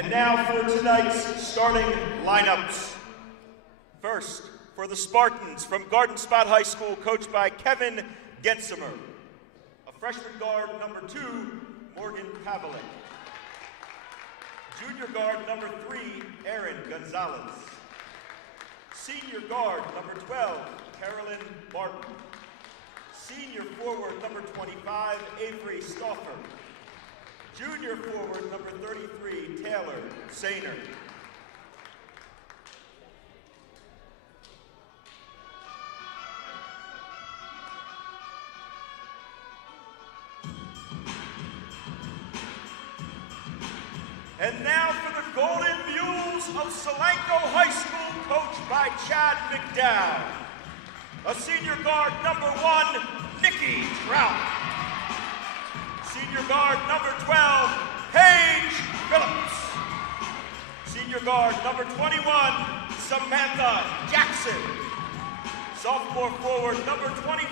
And now for tonight's starting lineups. First, for the Spartans from Garden Spot High School, coached by Kevin Gensimer. A freshman guard, number 2, Morgan Pavlik. Junior guard, number 3, Aaron Gonzalez. Senior guard, number 12, Carolyn Martin. Senior forward, number 25, Avery Stauffer. Junior forward, number 33, Taylor Sainer. And now for the Golden Mules of Solanco High School, coached by Chad McDowell. A senior guard, number 1, Nikki Trout. Senior guard, number 12, Paige Phillips. Senior guard, number 21, Samantha Jackson. Sophomore forward, number 24,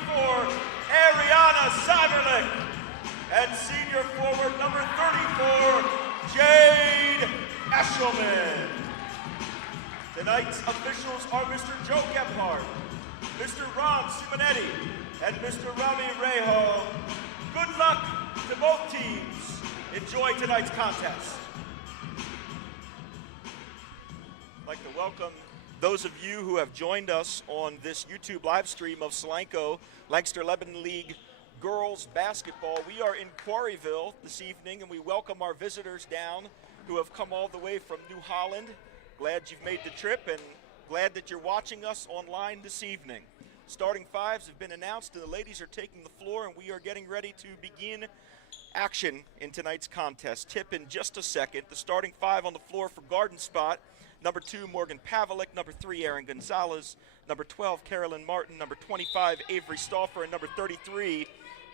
Ariana Seiberlich. And senior forward, number 34, Jade Eshelman. Tonight's officials are Mr. Joe Gebhardt, Mr. Ron Simonetti, and Mr. Rami Rejo. Good luck to both teams. Enjoy tonight's contest. I'd like to welcome those of you who have joined us on this YouTube live stream of Solanco Lancaster-Lebanon League girls basketball. We are in Quarryville this evening, and we welcome our visitors down who have come all the way from New Holland. Glad you've made the trip and glad that you're watching us online this evening. Starting fives have been announced, and the ladies are taking the floor, and we are getting ready to begin action in tonight's contest. Tip in just a second. The starting five on the floor for Garden Spot: number 2, Morgan Pavlik; number 3, Aaron Gonzalez; number 12, Carolyn Martin; number 25, Avery Stauffer; and number 33,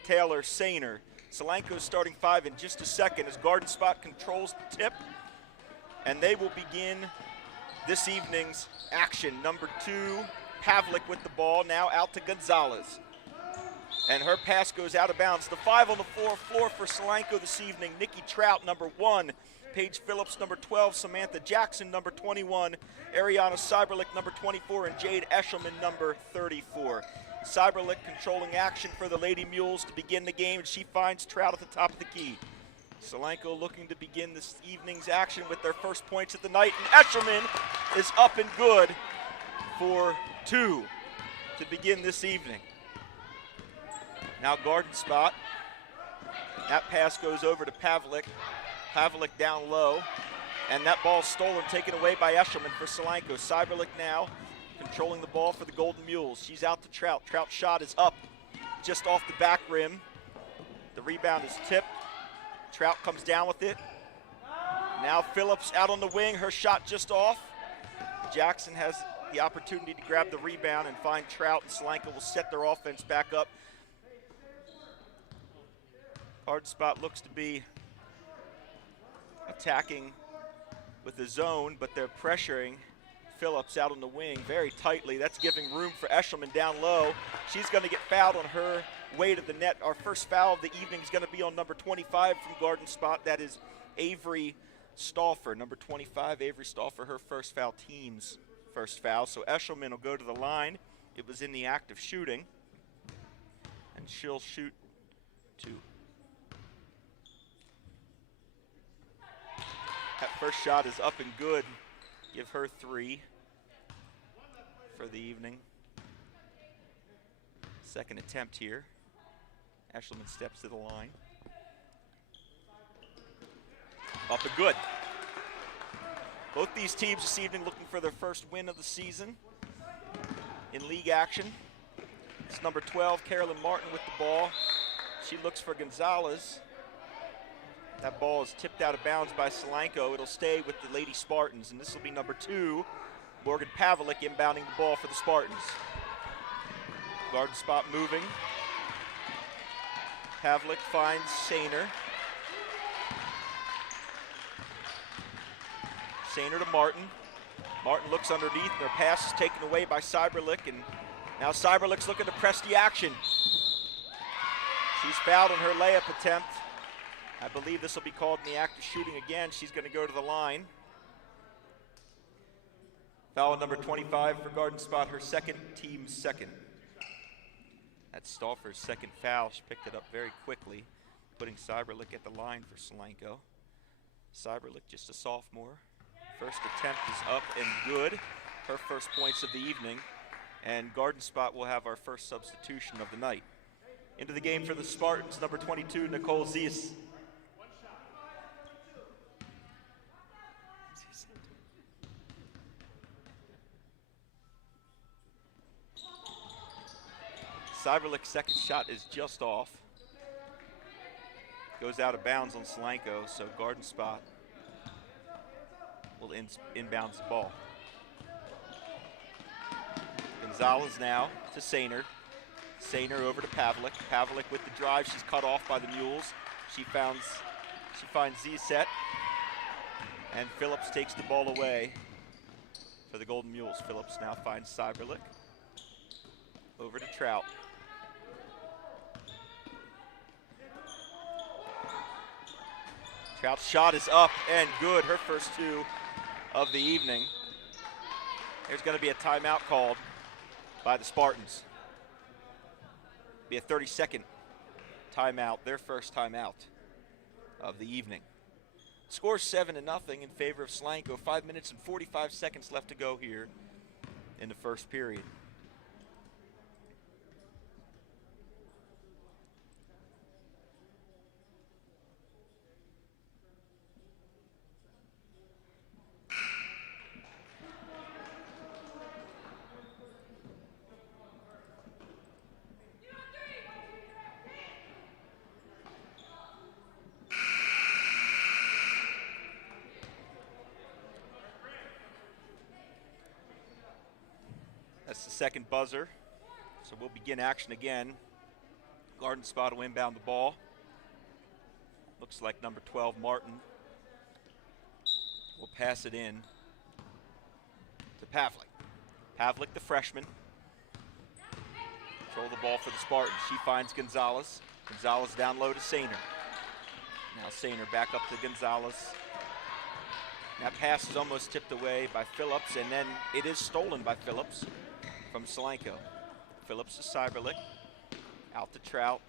Taylor Sainer. Solanco's starting five in just a second as Garden Spot controls the tip, and they will begin this evening's action. Number 2, Pavlik with the ball, now out to Gonzalez. And her pass goes out of bounds. The 5 on the floor for Solanco this evening: Nikki Trout, number 1, Paige Phillips, number 12, Samantha Jackson, number 21, Ariana Seiberlich, number 24, and Jade Eshelman, number 34. Seiberlich controlling action for the Lady Mules to begin the game, and she finds Trout at the top of the key. Solanco looking to begin this evening's action with their first points of the night, and Eshelman is up and good for 2 to begin this evening. Now Garden Spot. That pass goes over to Pavlik. Pavlik down low, and that ball stolen, taken away by Eshelman for Solanco. Seiberlich now controlling the ball for the Golden Mules. She's out to Trout. Trout's shot is up just off the back rim. The rebound is tipped. Trout comes down with it. Now Phillips out on the wing, her shot just off. Jackson has the opportunity to grab the rebound and find Trout, and Solanco will set their offense back up. Garden Spot looks to be attacking with the zone, but they're pressuring Phillips out on the wing very tightly. That's giving room for Eshelman down low. She's going to get fouled on her way to the net. Our first foul of the evening is going to be on number 25 from Garden Spot. That is Avery Stauffer. Number 25, Avery Stauffer, her first foul, team's first foul. So Eshelman will go to the line. It was in the act of shooting, and she'll shoot 2. That first shot is up and good. Give her 3 for the evening. Second attempt here. Eshelman steps to the line. Up and good. Both these teams this evening looking for their first win of the season in league action. It's number 12, Carolyn Martin, with the ball. She looks for Gonzalez. That ball is tipped out of bounds by Solanco. It'll stay with the Lady Spartans, and this will be number 2, Morgan Pavlik, inbounding the ball for the Spartans. Garden Spot moving. Pavlik finds Sainer. Sainer to Martin. Martin looks underneath, and their pass is taken away by Seiberlich, and now Seiberlich's looking to press the action. She's fouled on her layup attempt. I believe this will be called in the act of shooting again. She's going to go to the line. Foul number 25 for Garden Spot, her second, team second. That's Stauffer's second foul. She picked it up very quickly, putting Cyberlick at the line for Solanco. Cyberlick, just a sophomore. First attempt is up and good. Her first points of the evening. And Garden Spot will have our first substitution of the night. Into the game for the Spartans, number 22, Nicole Zies. Cyberlick's second shot is just off. Goes out of bounds on Solanco, so Garden Spot will inbounds the ball. Gonzalez now to Sainer. Sainer over to Pavlik. Pavlik with the drive. She's cut off by the Mules. She finds Z-Set. And Phillips takes the ball away for the Golden Mules. Phillips now finds Cyberlick. Over to Trout. Trout's shot is up and good. Her first two of the evening. There's going to be a timeout called by the Spartans. Be a 30-second timeout, their first timeout of the evening. Score 7-0 in favor of Solanco. 5 minutes and 45 seconds left to go here in the first period. That's the second buzzer, so we'll begin action again. Garden Spot will inbound the ball. Looks like number 12, Martin, will pass it in to Pavlik. Pavlik, the freshman, control the ball for the Spartans. She finds Gonzalez. Gonzalez down low to Sainer. Now Sainer back up to Gonzalez. That pass is almost tipped away by Phillips, and then it is stolen by Phillips from Solanco. Phillips to Cyberlick, out to Trout,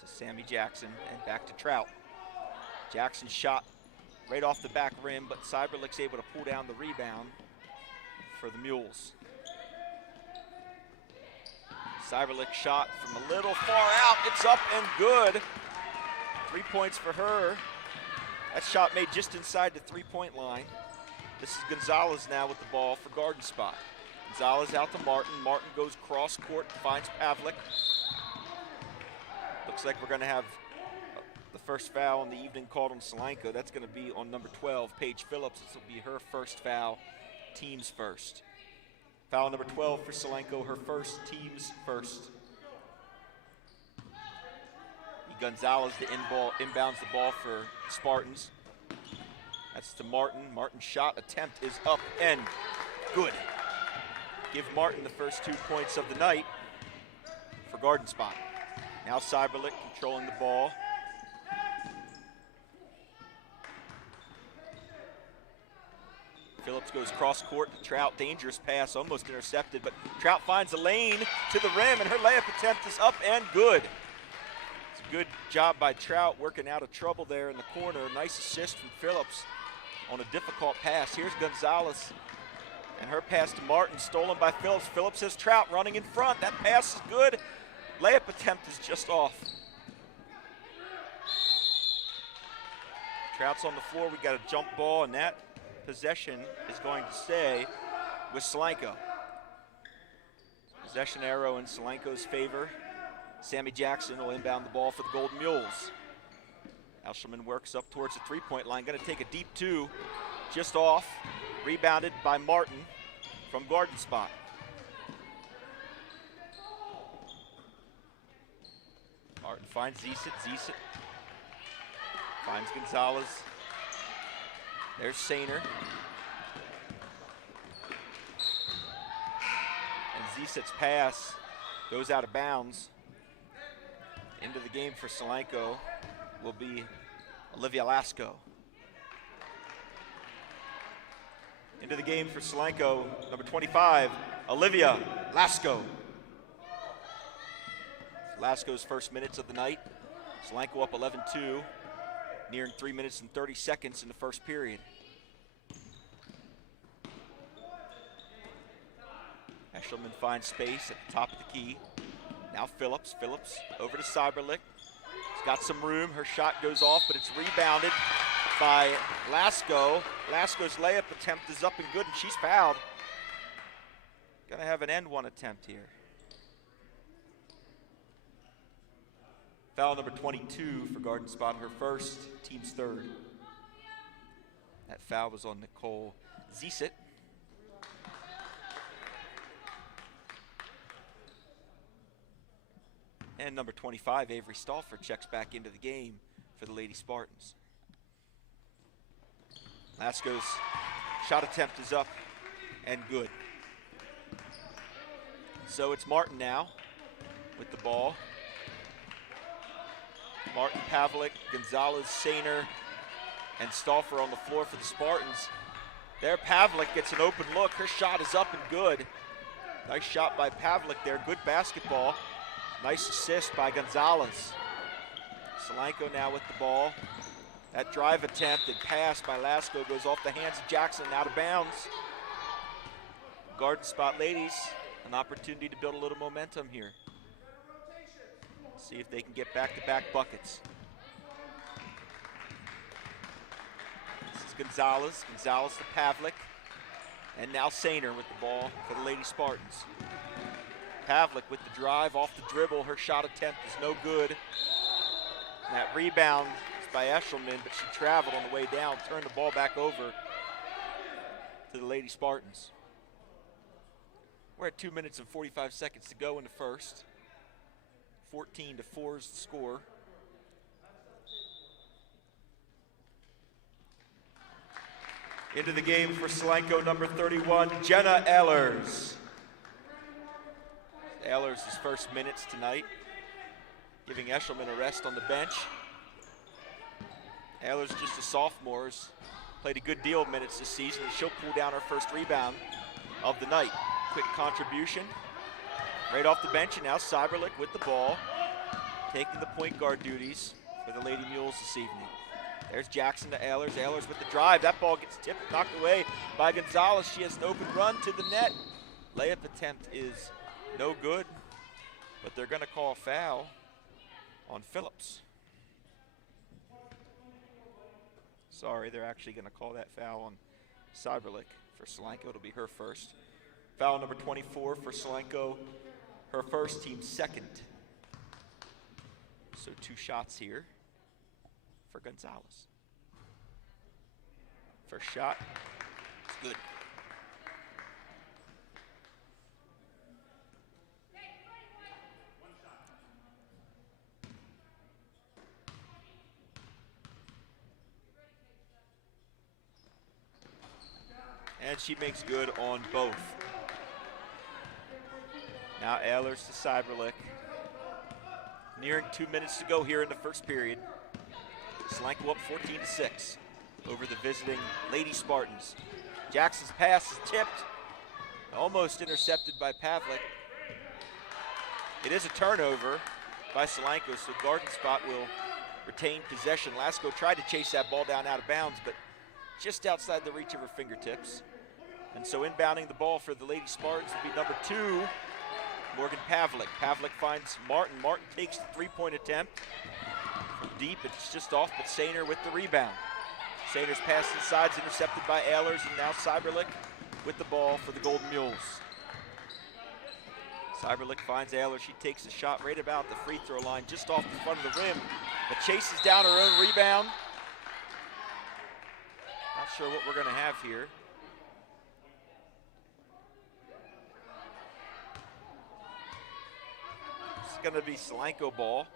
to Sammy Jackson, and back to Trout. Jackson shot right off the back rim, but Cyberlick's able to pull down the rebound for the Mules. Cyberlick shot from a little far out. It's up and good. 3 points for her. That shot made just inside the three-point line. This is Gonzalez now with the ball for Garden Spot. Gonzalez out to Martin. Martin goes cross court, finds Pavlik. Looks like we're going to have the first foul in the evening called on Solanco. That's going to be on number 12, Paige Phillips. This will be her first foul, team's first. Foul number 12 for Solanco, her first, team's first. Gonzalez to inbounds the ball for Spartans. That's to Martin. Martin's shot attempt is up and good. Give Martin the first 2 points of the night for Garden Spot. Now Cyberlick controlling the ball. Phillips goes cross court to Trout. Dangerous pass, almost intercepted, but Trout finds a lane to the rim, and her layup attempt is up and good. It's a good job by Trout working out of trouble there in the corner. Nice assist from Phillips on a difficult pass. Here's Gonzalez, and her pass to Martin, stolen by Phillips. Phillips has Trout running in front. That pass is good. Layup attempt is just off. Trout's on the floor. We got a jump ball, and that possession is going to stay with Solanco. Possession arrow in Solanco's favor. Sammy Jackson will inbound the ball for the Golden Mules. Eshelman works up towards the three-point line. Going to take a deep two, just off. Rebounded by Martin from Garden Spot. Martin finds Ziesit. Ziesit finds Gonzalez. There's Sainer. And Ziesit's pass goes out of bounds Into the game for Solanco will be Olivia Lasco. Into the game for Solanco, number 25, Olivia Lasco. Lasco's first minutes of the night. Solanco up 11-2, nearing 3 minutes and 30 seconds in the first period. Eshelman finds space at the top of the key. Now Phillips over to Cyberlick. She's got some room, her shot goes off, but it's rebounded by Lasco. Lasco's layup attempt is up and good, and she's fouled. Gonna have an end one attempt here. Foul number 22 for Garden Spot, her first, team's third. That foul was on Nicole Ziesit. And number 25, Avery Stauffer, checks back into the game for the Lady Spartans. Lasco's shot attempt is up and good. So it's Martin now with the ball. Martin, Pavlik, Gonzalez, Sainer, and Stauffer on the floor for the Spartans. There, Pavlik gets an open look. Her shot is up and good. Nice shot by Pavlik there, good basketball. Nice assist by Gonzalez. Solanco now with the ball. That drive attempt and pass by Lasco goes off the hands of Jackson and out of bounds. Garden Spot ladies, an opportunity to build a little momentum here. See if they can get back-to-back buckets. This is Gonzalez. Gonzalez to Pavlik. And now Sainer with the ball for the Lady Spartans. Pavlik with the drive off the dribble. Her shot attempt is no good. And that rebound is by Eshelman, but she traveled on the way down, turned the ball back over to the Lady Spartans. We're at 2 minutes and 45 seconds to go in the first. 14-4 is the score. Into the game for Solanco, number 31, Jenna Ehlers. Ehlers' first minutes tonight, giving Eshelman a rest on the bench. Ehlers, just a sophomore, has played a good deal of minutes this season, and she'll pull down her first rebound of the night. Quick contribution, right off the bench, and now Cyberlick with the ball, taking the point guard duties for the Lady Mules this evening. There's Jackson to Ehlers. Ehlers with the drive. That ball gets tipped, knocked away by Gonzalez. She has an open run to the net. Layup attempt is no good, but they're going to call a foul on Phillips. Sorry, they're actually going to call that foul on Cyberlick for Solanco. It'll be her first. Foul number 24 for Solanco, her first, team second. So 2 shots here for Gonzalez. First shot, it's good. And she makes good on both. Now Ehlers to Cyberlick. Nearing 2 minutes to go here in the first period. Solanco up 14-6 over the visiting Lady Spartans. Jackson's pass is tipped, almost intercepted by Pavlik. It is a turnover by Solanco, so Garden Spot will retain possession. Lasco tried to chase that ball down out of bounds, but just outside the reach of her fingertips. And so inbounding the ball for the Lady Spartans will be number 2, Morgan Pavlik. Pavlik finds Martin. Martin takes the three-point attempt. From deep, it's just off, but Sainer with the rebound. Sainer's pass inside is intercepted by Ehlers, and now Cyberlick with the ball for the Golden Mules. Cyberlick finds Ehlers. She takes a shot right about the free throw line, just off the front of the rim, but chases down her own rebound. Not sure what we're going to have here. It's going to be Solanco ball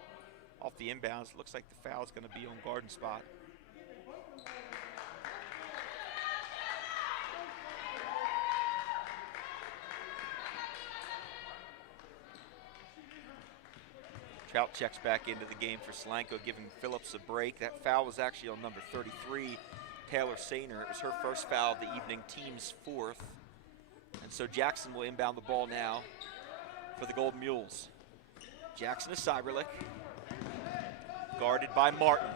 off the inbounds. Looks like the foul is going to be on Garden Spot. Trout checks back into the game for Solanco, giving Phillips a break. That foul was actually on number 33, Taylor Sainer. It was her first foul of the evening, team's fourth. And so Jackson will inbound the ball now for the Golden Mules. Jackson to Cyberlick, guarded by Martin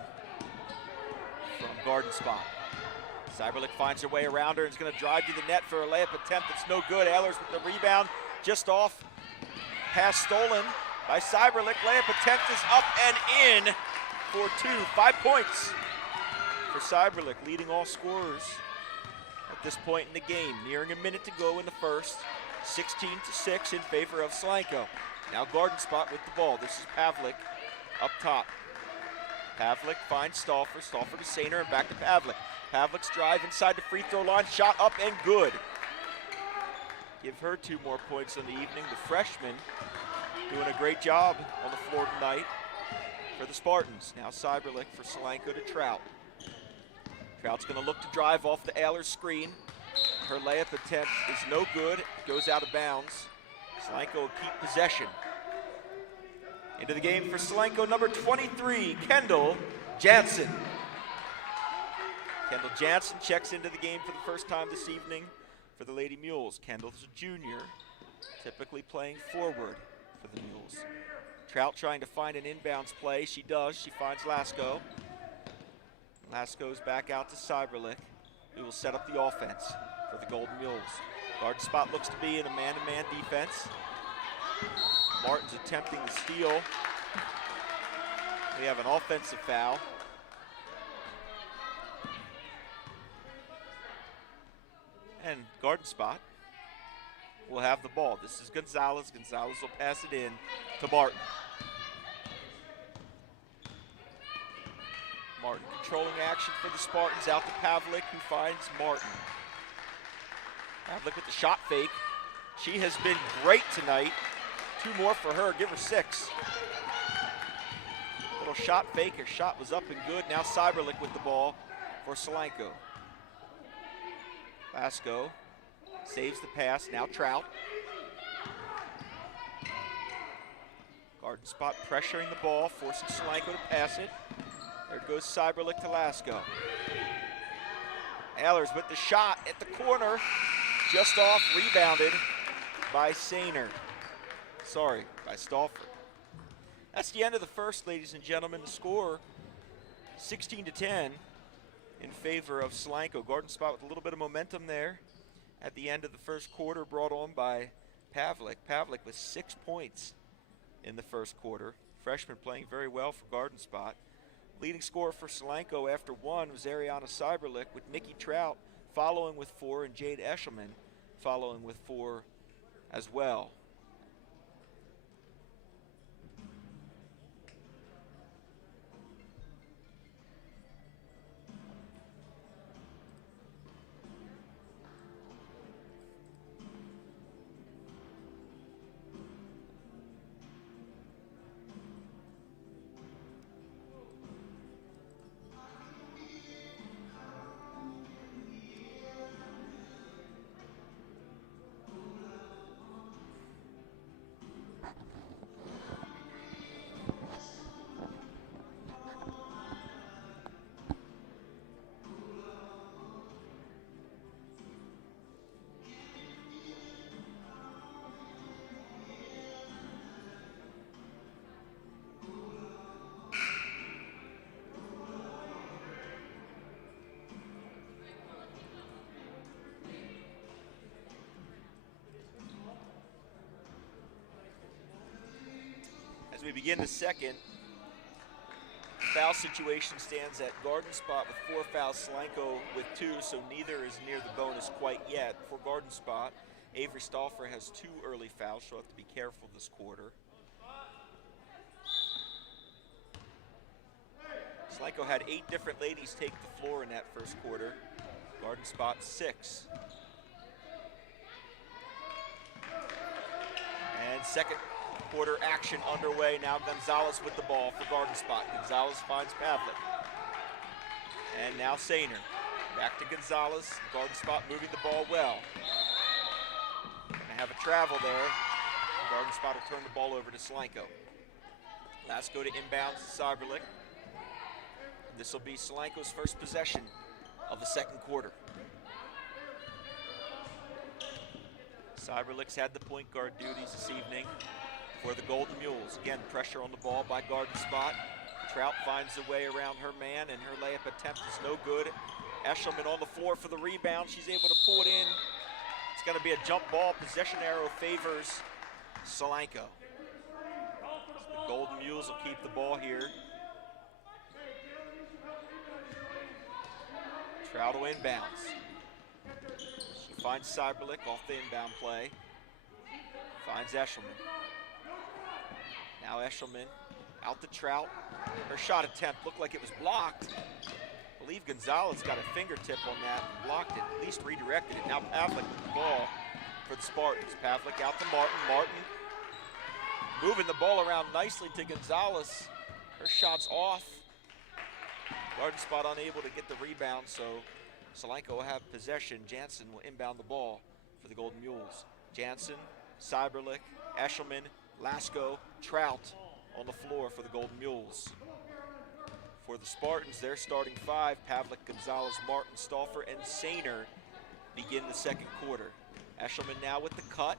from garden spot. Cyberlick finds her way around her and is going to drive to the net for a layup attempt that's no good. Ehlers with the rebound, just off. Pass stolen by Cyberlick. Layup attempt is up and in for 2. 5 points for Cyberlick, leading all scorers at this point in the game. Nearing a minute to go in the first. 16-6 in favor of Solanco. Now garden spot with the ball. This is Pavlik up top. Pavlik finds Stauffer. Stauffer to Sainer and back to Pavlik. Pavlik's drive inside the free throw line. Shot up and good. Give her 2 more points on the evening. The freshman doing a great job on the floor tonight for the Spartans. Now Cyberlick for Solanco to Trout. Trout's going to look to drive off the Ehlers screen. Her layup attempt is no good. Goes out of bounds. Solanco will keep possession. Into the game for Solanco, number 23, Kendall Jansen. Kendall Jansen checks into the game for the first time this evening for the Lady Mules. Kendall's a junior, typically playing forward for the Mules. Trout trying to find an inbounds play. She does. She finds Lasko. Lasko's back out to Cyberlick, who will set up the offense for the Golden Mules. Guard spot looks to be in a man-to-man defense. Martin's attempting the steal. We have an offensive foul. And garden spot will have the ball. This is Gonzalez. Gonzalez will pass it in to Martin. Martin controlling action for the Spartans, out to Pavlik, who finds Martin. Pavlik with the shot fake. She has been great tonight. 2 more for her, give her 6. Little shot fake, her shot was up and good. Now Cyberlick with the ball for Solanco. Lasko saves the pass, now Trout. Garden spot pressuring the ball, forcing Solanco to pass it. There goes Cyberlick to Lasko. Ehlers with the shot at the corner, just off, rebounded by Sainer. Sorry, by Stauffer. That's the end of the first, ladies and gentlemen. The score, 16-10 in favor of Solanco. Garden spot with a little bit of momentum there at the end of the first quarter, brought on by Pavlik. Pavlik with 6 points in the first quarter. Freshman playing very well for garden spot. Leading scorer for Solanco after 1 was Ariana Cyberlick, with Nikki Trout following with 4 and Jade Eshelman following with 4 as well. As we begin the second, foul situation stands at garden spot with 4 fouls, Solanco with 2, so neither is near the bonus quite yet. For garden spot, Avery Stauffer has 2 early fouls. She'll have to be careful this quarter. Solanco had 8 different ladies take the floor in that first quarter. Garden spot 6. And second quarter action underway. Now Gonzalez with the ball for garden spot. Gonzalez finds Pavlik. And now Sainer. Back to Gonzalez. Garden spot moving the ball well. Gonna have a travel there. Garden spot will turn the ball over to Solanco. Last go to inbounds to Cyberlick. This will be Solanco's first possession of the second quarter. Cyberlick's had the point guard duties this evening for the Golden Mules. Again, pressure on the ball by Garden Spot. Trout finds a way around her man, and her layup attempt is no good. Eshelman on the floor for the rebound. She's able to pull it in. It's going to be a jump ball. Possession arrow favors Solanco. The Golden Mules will keep the ball here. Trout inbounds. She finds Cyberlick off the inbound play. Finds Eshelman. Now Eshelman out to Trout. Her shot attempt looked like it was blocked. I believe Gonzalez got a fingertip on that, blocked it, at least redirected it. Now Pavlik with the ball for the Spartans. Pavlik out to Martin. Martin moving the ball around nicely to Gonzalez. Her shot's off. Garden Spot unable to get the rebound, so Solanco will have possession. Jansen will inbound the ball for the Golden Mules. Jansen, Cyberlick, Eshelman, Lasko, Trout on the floor for the Golden Mules. For the Spartans, their starting five, Pavlik, Gonzalez, Martin, Stauffer, and Sainer begin the second quarter. Eshelman now with the cut.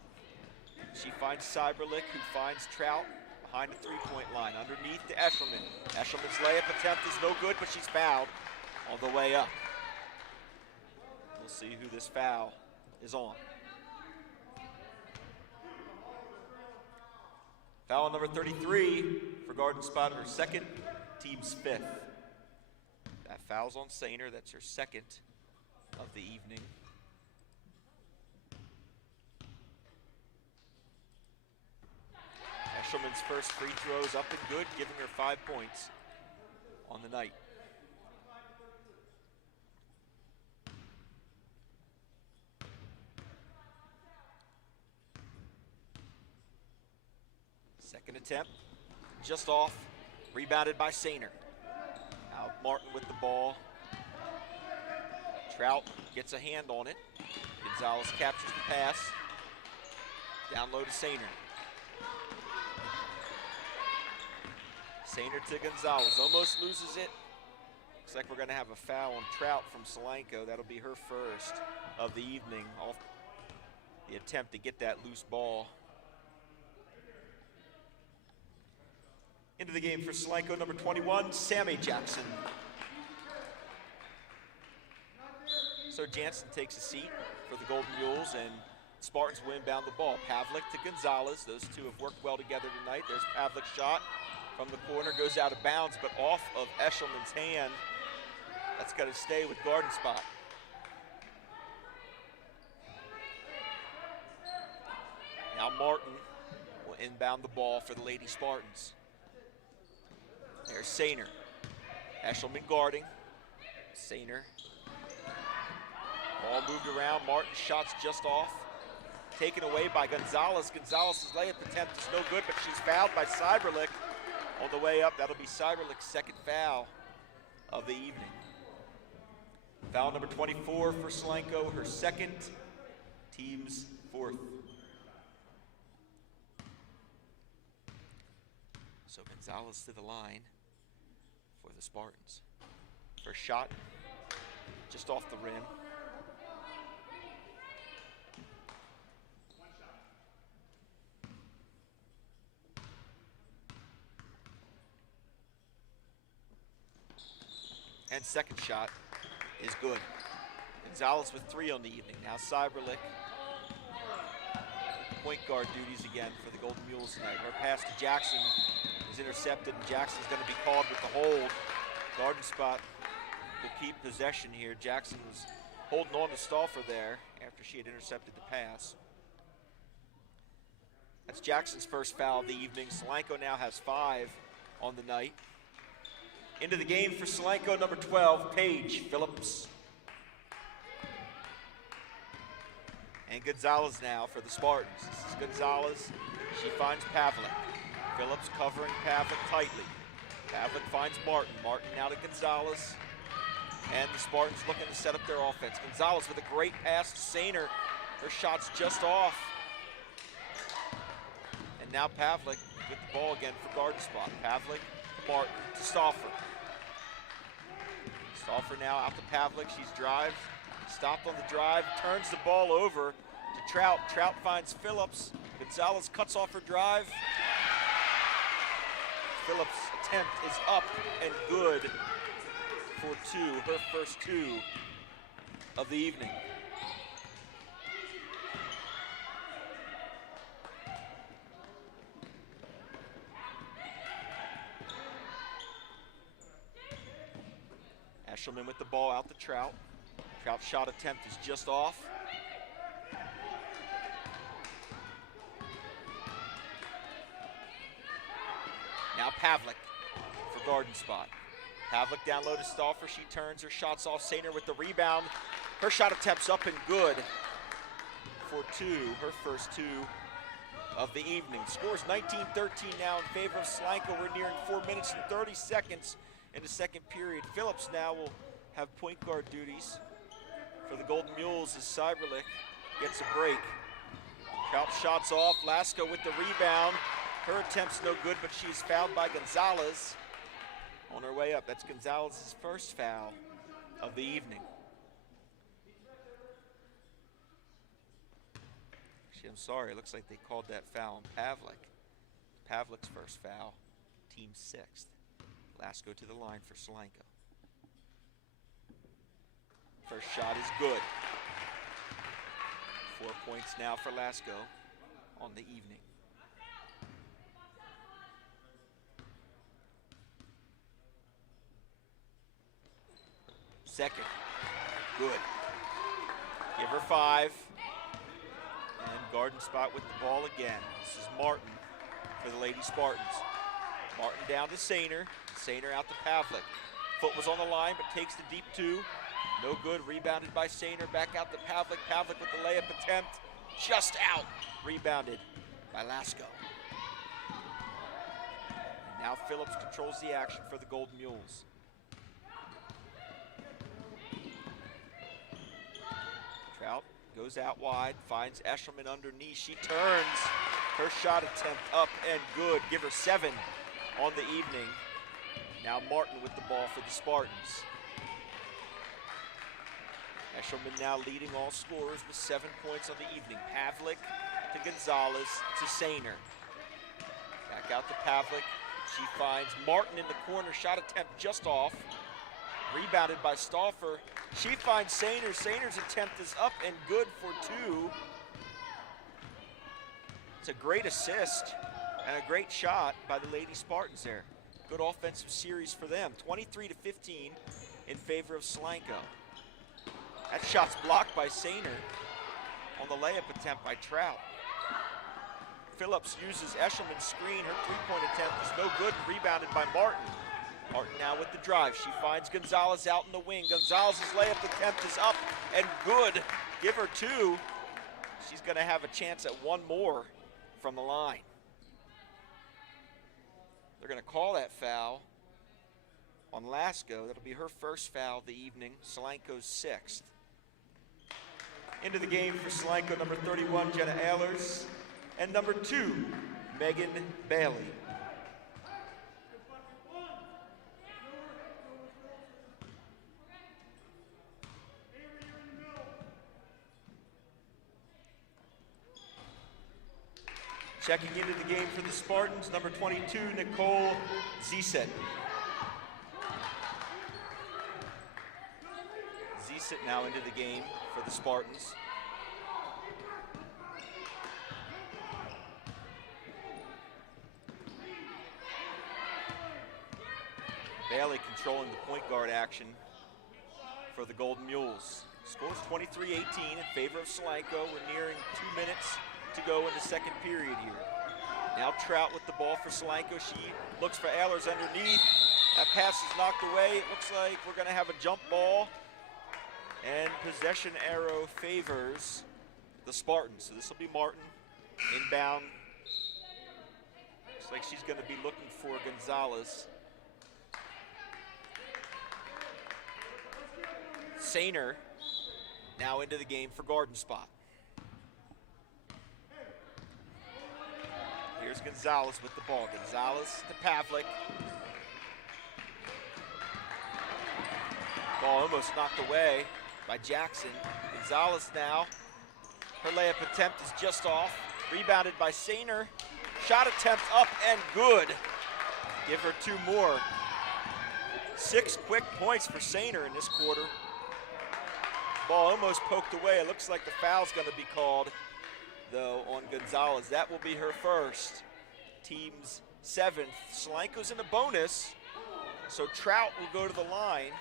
She finds Cyberlick, who finds Trout behind the three-point line. Underneath to Eshelman. Eshelman's layup attempt is no good, but she's fouled on the way up. We'll see who this foul is on. Foul number 33 for Garden Spot, her second, team's fifth. That foul's on Sainer. That's her second of the evening. Eshelman's first free throws up and good, giving her 5 points on the night. Second attempt, just off, rebounded by Sainer. Now Martin with the ball. Trout gets a hand on it. Gonzalez captures the pass. Down low to Sainer. Sainer to Gonzalez, almost loses it. Looks like we're gonna have a foul on Trout from Solanco. That'll be her first of the evening off the attempt to get that loose ball. Into the game for Solanco, number 21, Sammy Jackson. So Jansen takes a seat for the Golden Mules, and Spartans will inbound the ball. Pavlik to Gonzalez. Those two have worked well together tonight. There's Pavlik's shot from the corner, goes out of bounds, but off of Eshelman's hand. That's got to stay with Garden Spot. Now Martin will inbound the ball for the Lady Spartans. There's Sainer. Eshelman guarding. Sainer. Ball moved around. Martin's shot's just off. Taken away by Gonzalez. Gonzalez's layup attempt is no good, but she's fouled by Cyberlick on the way up. That'll be Cyberlick's second foul of the evening. Foul number 24 for Solanco, her second, team's fourth. So Gonzalez to the line for the Spartans. First shot, just off the rim. And second shot is good. Gonzalez with 3 on the evening. Now Cyberlick, point guard duties again for the Golden Mules tonight. Her pass to Jackson is intercepted, and Jackson's going to be called with the hold. Garden Spot will keep possession here. Jackson was holding on to Stauffer there after she had intercepted the pass. That's Jackson's first foul of the evening. Solanco now has 5 on the night. Into the game for Solanco, number 12, Paige Phillips. And Gonzalez now for the Spartans. This is Gonzalez. She finds Pavlik. Phillips covering Pavlik tightly. Pavlik finds Martin. Martin now to Gonzalez. And the Spartans looking to set up their offense. Gonzalez with a great pass to Sainer. Her shot's just off. And now Pavlik with the ball again for Garden Spot. Pavlik, Martin to Stauffer. Stauffer now out to Pavlik. She's drive, stopped on the drive, turns the ball over to Trout. Trout finds Phillips. Gonzalez cuts off her drive. Phillips' attempt is up and good for two, her first two of the evening. Eshelman with the ball out to Trout. Trout's shot attempt is just off. Now Pavlik for Garden Spot. Pavlik down low to Stauffer. She turns her shots off. Sainer with the rebound. Her shot attempt's up and good for two, her first two of the evening. Scores 19-13 now in favor of Solanco. We're nearing 4 minutes and 30 seconds in the second period. Phillips now will have point guard duties for the Golden Mules as Cyberlick gets a break. Trout shots off. Lasko with the rebound. Her attempt's no good, but she's fouled by Gonzalez on her way up. That's Gonzalez's first foul of the evening. Actually, I'm sorry. It looks like they called that foul on Pavlik. Pavlik's first foul, team sixth. Lasko to the line for Solanco. First shot is good. 4 points now for Lasko on the evening. Second, good. Give her 5. And Garden Spot with the ball again. This is Martin for the Lady Spartans. Martin down to Sainer. Sainer out to Pavlik. Foot was on the line, but takes the deep two. No good, rebounded by Sainer. Back out to Pavlik. Pavlik with the layup attempt. Just out. Rebounded by Lasko. And now Phillips controls the action for the Golden Mules. Trout goes out wide, finds Eshelman underneath. She turns. Her shot attempt up and good. Give her 7 on the evening. Now Martin with the ball for the Spartans. Eshelman now leading all scorers with 7 points on the evening. Pavlik to Gonzalez to Sainer. Back out to Pavlik. She finds Martin in the corner. Shot attempt just off. Rebounded by Stauffer. She finds Sainer. Sainer's attempt is up and good for 2. It's a great assist and a great shot by the Lady Spartans there. Good offensive series for them. 23-15 in favor of Solanco. That shot's blocked by Sainer on the layup attempt by Trout. Phillips uses Eshelman's screen. Her three-point attempt is no good, rebounded by Martin. Martin now with the drive. She finds Gonzalez out in the wing. Gonzalez's layup attempt is up and good. Give her 2. She's going to have a chance at 1 more from the line. They're going to call that foul on Lasko. That'll be her first foul of the evening. Solanco's 6th. Into the game for Solanco, number 31, Jenna Ehlers, and number 2, Megan Bailey. Checking into the game for the Spartans, number 22, Nicole Zieset. Zieset now into the game for the Spartans. Bailey controlling the point guard action for the Golden Mules. Scores 23-18 in favor of Solanco. We're nearing 2 minutes to go in the second period here. Now Trout with the ball for Solanco. She looks for Ehlers underneath. That pass is knocked away. It looks like we're going to have a jump ball. And possession arrow favors the Spartans. So this will be Martin inbound. Looks like she's going to be looking for Gonzalez. Sainer now into the game for Garden Spot. Here's Here's Gonzalez with the ball. Gonzalez to Pavlik. Ball almost knocked away by Jackson. Gonzalez now. Her layup attempt is just off. Rebounded by Sainer. Shot attempt up and good. Give her 2 more. 6 quick points for Sainer in this quarter. Ball almost poked away. It looks like the foul's going to be called, though, on Gonzalez. That will be her first. Team's 7th. Solanco's in a bonus, so Trout will go to the line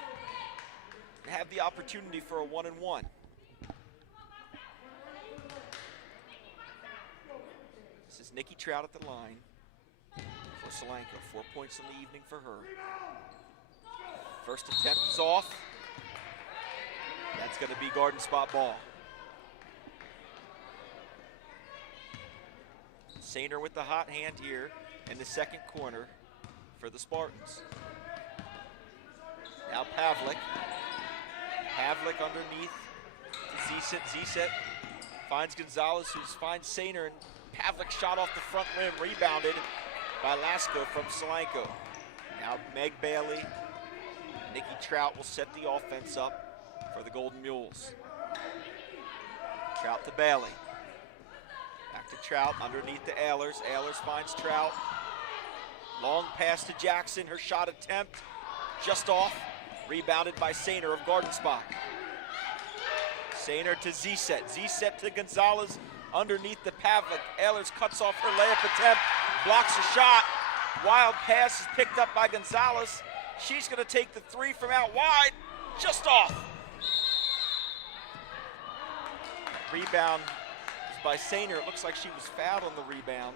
and have the opportunity for a 1-and-1. This is Nikki Trout at the line for Solanco. 4 points in the evening for her. First attempt is off. That's going to be garden spot ball. Sainer with the hot hand here in the second corner for the Spartans. Now Pavlik. Pavlik underneath to Zset. Zset finds Gonzalez, who finds Sainer, and Pavlik shot off the front rim, rebounded by Lasko from Solanco. Now Meg Bailey. Nikki Trout will set the offense up for the Golden Mules. Trout to Bailey. Back to Trout, underneath to Ehlers. Ehlers finds Trout. Long pass to Jackson. Her shot attempt just off. Rebounded by Sainer of Garden Spot. Sainer to Zset. Zset to Gonzalez. Underneath to Pavlik. Ehlers cuts off her layup attempt. Blocks a shot. Wild pass is picked up by Gonzalez. She's going to take the 3 from out wide. Just off. Rebound is by Sainer. It looks like she was fouled on the rebound.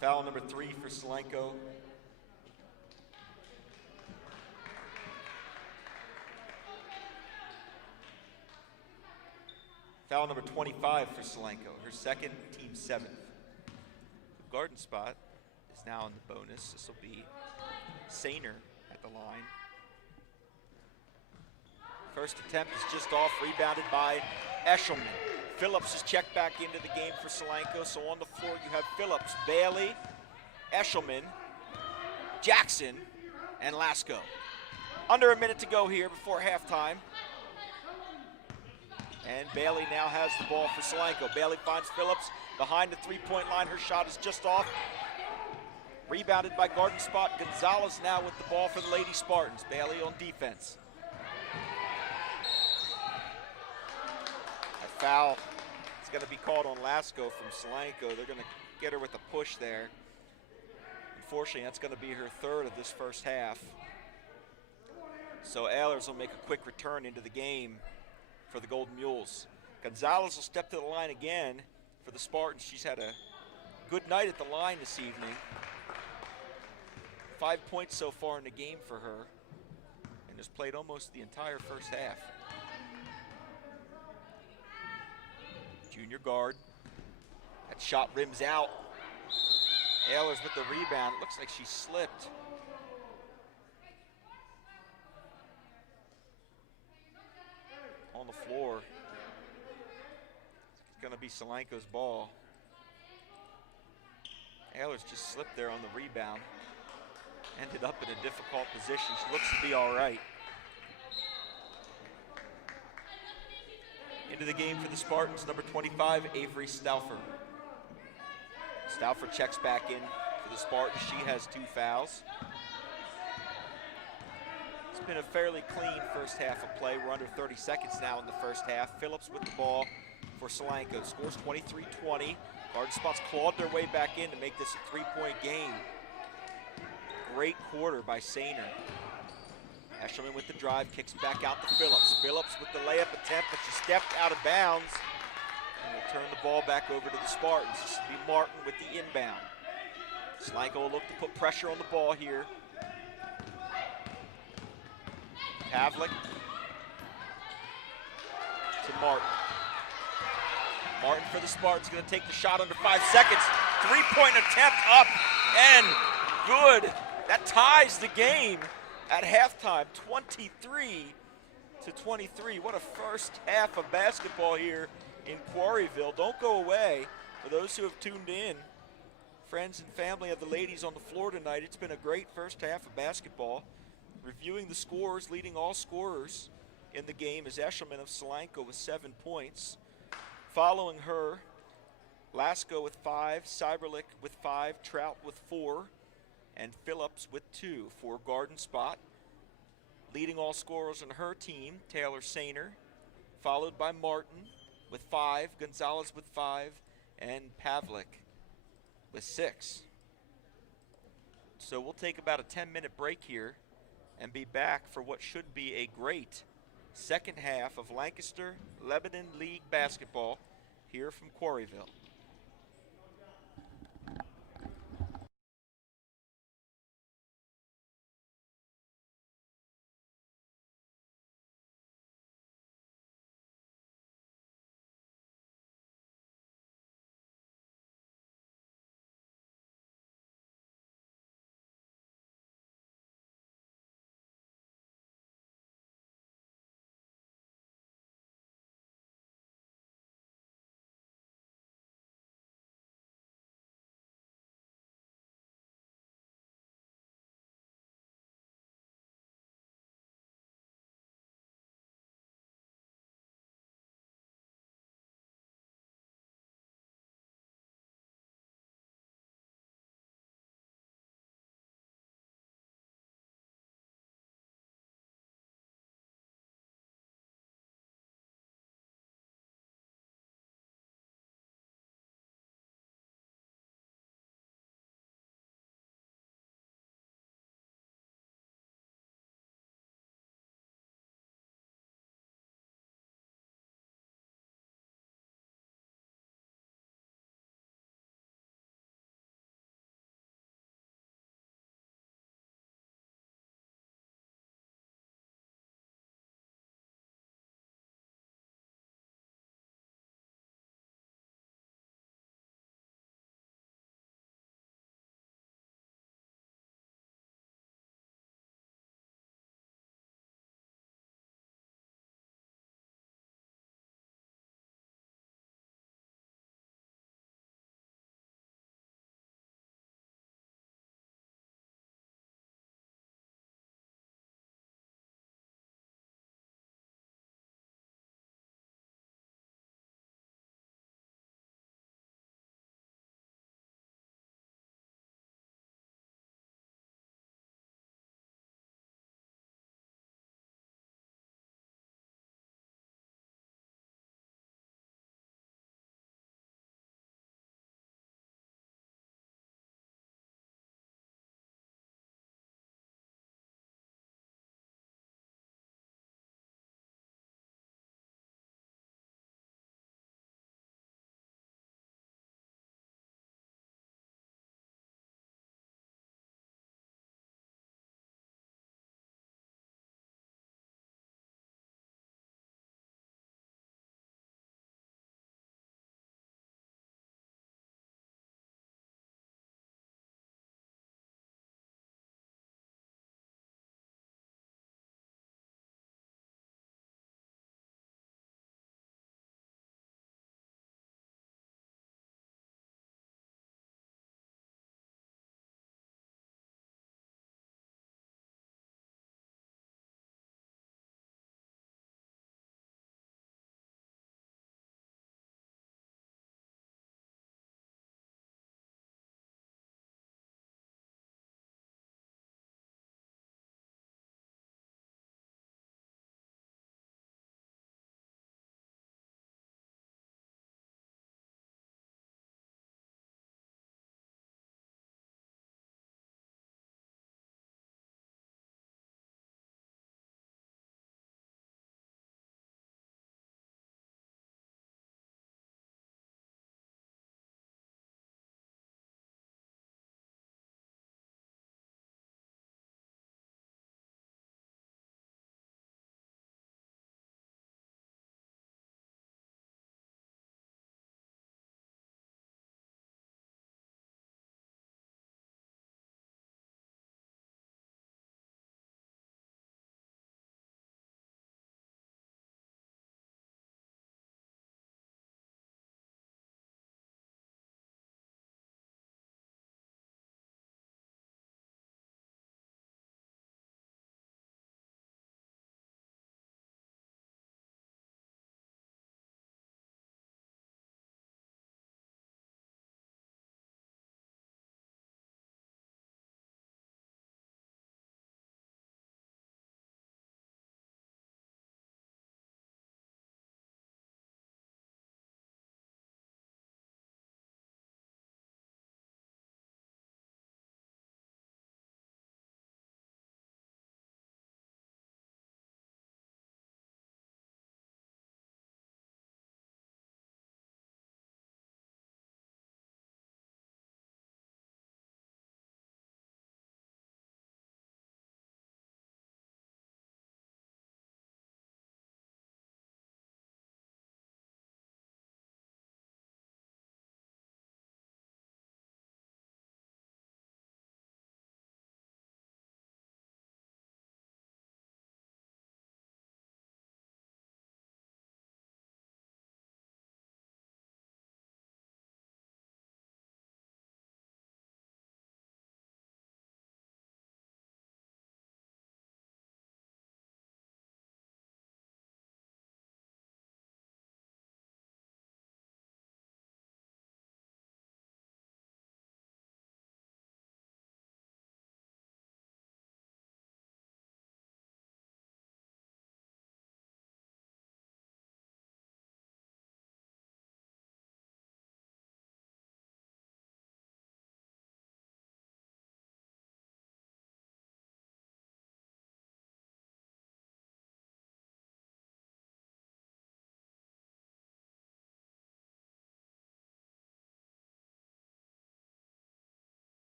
Foul number 3 for Solanco. Foul number 25 for Solanco, her second, team 7th. Garden Spot is now in the bonus. This will be Sainer at the line. First attempt is just off, rebounded by Eshelman. Phillips is checked back into the game for Solanco, so on the floor you have Phillips, Bailey, Eshelman, Jackson, and Lasko. Under a minute to go here before halftime. And Bailey now has the ball for Solanco. Bailey finds Phillips behind the 3-point line. Her shot is just off. Rebounded by Garden Spot. Gonzalez now with the ball for the Lady Spartans. Bailey on defense. A foul is going to be called on Lasko from Solanco. They're going to get her with a push there. Unfortunately, that's going to be her 3rd of this first half. So Ehlers will make a quick return into the game for the Golden Mules. Gonzalez will step to the line again for the Spartans. She's had a good night at the line this evening. 5 points so far in the game for her, and has played almost the entire first half. Junior guard. That shot rims out. Ehlers with the rebound. It looks like she slipped. On the floor. It's going to be Solanco's ball. Ehlers just slipped there on the rebound. Ended up in a difficult position. She looks to be all right. Into the game for the Spartans, number 25, Avery Stauffer. Stauffer checks back in for the Spartans. She has 2 fouls. It's been a fairly clean first half of play. We're under 30 seconds now in the first half. Phillips with the ball for Solanco. Scores 23-20. Garden Spots clawed their way back in to make this a 3-point game. Great quarter by Sainer. Eshelman with the drive, kicks back out to Phillips. Phillips with the layup attempt, but she stepped out of bounds. And will turn the ball back over to the Spartans. This will be Martin with the inbound. Solanco will look to put pressure on the ball here. Pavlik to Martin. Martin for the Spartans, going to take the shot under 5 seconds. 3-point attempt up and good. That ties the game at halftime, 23-20. to 23. What a first half of basketball here in Quarryville. Don't go away. For those who have tuned in, friends and family of the ladies on the floor tonight, it's been a great first half of basketball. Reviewing the scores, leading all scorers in the game is Eshelman of Solanco with 7 points. Following her, Lasko with 5, Cyberlick with 5, Trout with 4, and Phillips with 2 for Garden Spot. Leading all scorers on her team, Taylor Sainer, followed by Martin with 5, Gonzalez with 5, and Pavlik with 6. So we'll take about a 10-minute break here and be back for what should be a great second half of Lancaster-Lebanon League basketball here from Quarryville.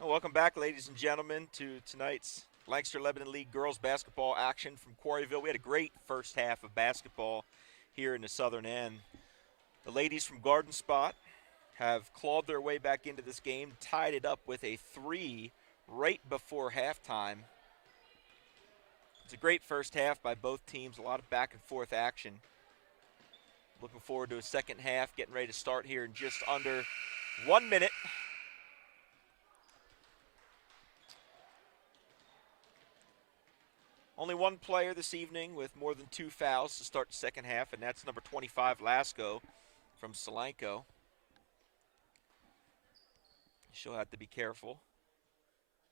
Well, welcome back, ladies and gentlemen, to tonight's Lancaster-Lebanon League girls basketball action from Quarryville. We had a great first half of basketball here in the southern end. The ladies from Garden Spot have clawed their way back into this game, tied it up with a 3 right before halftime. It's a great first half by both teams, a lot of back and forth action. Looking forward to a second half, getting ready to start here in just under 1 minute. Only one player this evening with more than 2 fouls to start the second half, and that's number 25, Lasco from Solanco. She'll have to be careful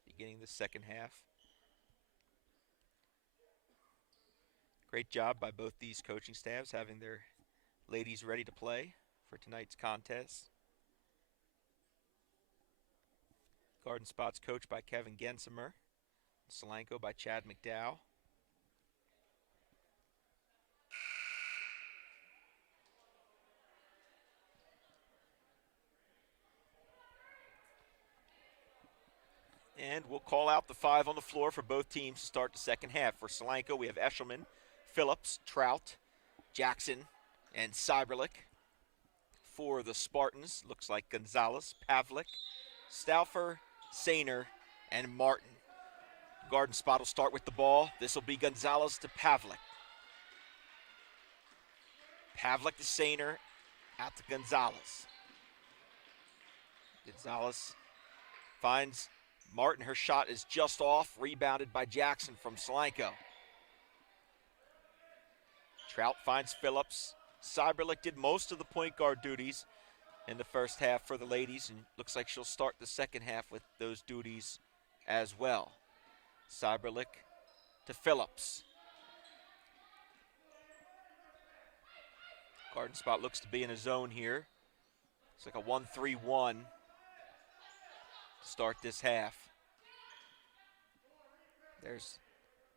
beginning the second half. Great job by both these coaching staffs having their ladies ready to play for tonight's contest. Garden Spot's coached by Kevin Gensimer. Solanco by Chad McDowell. And we'll call out the 5 on the floor for both teams to start the second half. For Solanco, we have Eshelman, Phillips, Trout, Jackson, and Cyberlick. For the Spartans, looks like Gonzalez, Pavlik, Stauffer, Sainer, and Martin. Garden Spot will start with the ball. This will be Gonzalez to Pavlik. Pavlik to Sainer, out to Gonzalez. Gonzalez finds Martin. Her shot is just off, rebounded by Jackson from Solanco. Trout finds Phillips. Cyberlick did most of the point guard duties in the first half for the ladies, and looks like she'll start the second half with those duties as well. Cyberlick to Phillips. Garden Spot looks to be in a zone here. It's like a 1-3-1 to start this half. There's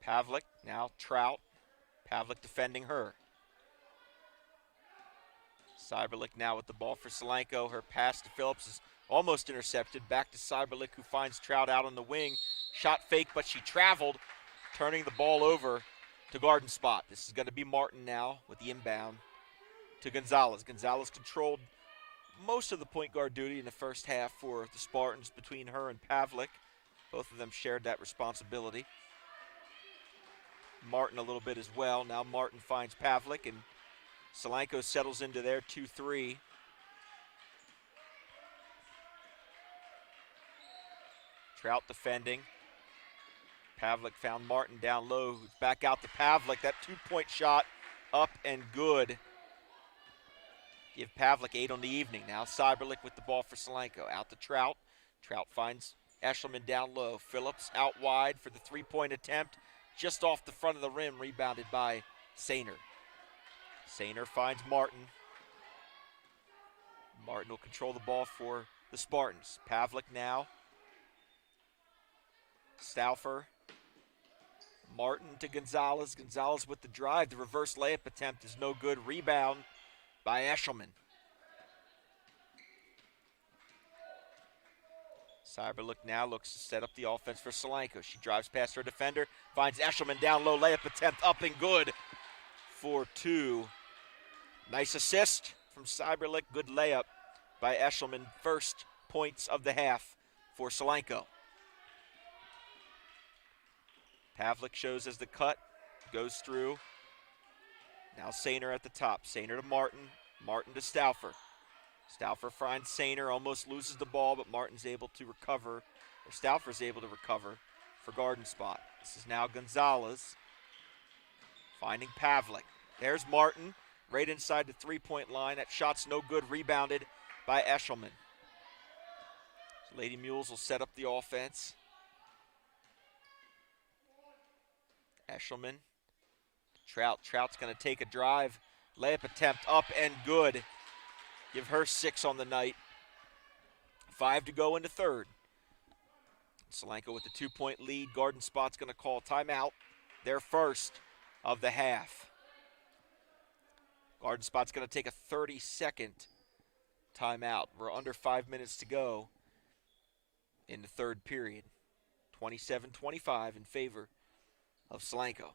Pavlik, now Trout. Pavlik defending her. Cyberlick now with the ball for Solanco. Her pass to Phillips is almost intercepted. Back to Cyberlick, who finds Trout out on the wing. Shot fake, but she traveled, turning the ball over to Garden Spot. This is going to be Martin now with the inbound to Gonzalez. Gonzalez controlled most of the point guard duty in the first half for the Spartans between her and Pavlik. Both of them shared that responsibility. Martin a little bit as well. Now Martin finds Pavlik, and Solanco settles into their 2-3. Trout defending. Pavlik found Martin down low. Back out to Pavlik. That 2-point shot up and good. Give Pavlik 8 on the evening. Now Cyberlick with the ball for Solanco. Out to Trout. Trout finds Eshelman down low. Phillips out wide for the 3-point attempt. Just off the front of the rim, rebounded by Sainer. Sainer finds Martin. Martin will control the ball for the Spartans. Pavlik now. Stauffer. Martin to Gonzalez. Gonzalez with the drive. The reverse layup attempt is no good. Rebound by Eshelman. Cyberlick now looks to set up the offense for Solanco. She drives past her defender, finds Eshelman down low. Layup attempt up and good for 2. Nice assist from Cyberlick. Good layup by Eshelman. First points of the half for Solanco. Pavlik shows as the cut goes through. Now Sainer at the top. Sainer to Martin. Martin to Stauffer. Stauffer finds Sainer, almost loses the ball, but Martin's able to recover, or Stauffer's able to recover for Garden Spot. This is now Gonzalez finding Pavlik. There's Martin, right inside the 3-point line. That shot's no good, rebounded by Eshelman. So Lady Mules will set up the offense. Eshelman. Trout's going to take a drive. Layup attempt up and good. Give her 6 on the night. 5 to go in the third. Solanco with the 2-point lead. Garden Spot's going to call timeout. Their first of the half. Garden Spot's going to take a 30-second timeout. We're under 5 minutes to go in the third period. 27-25 in favor of Solanco.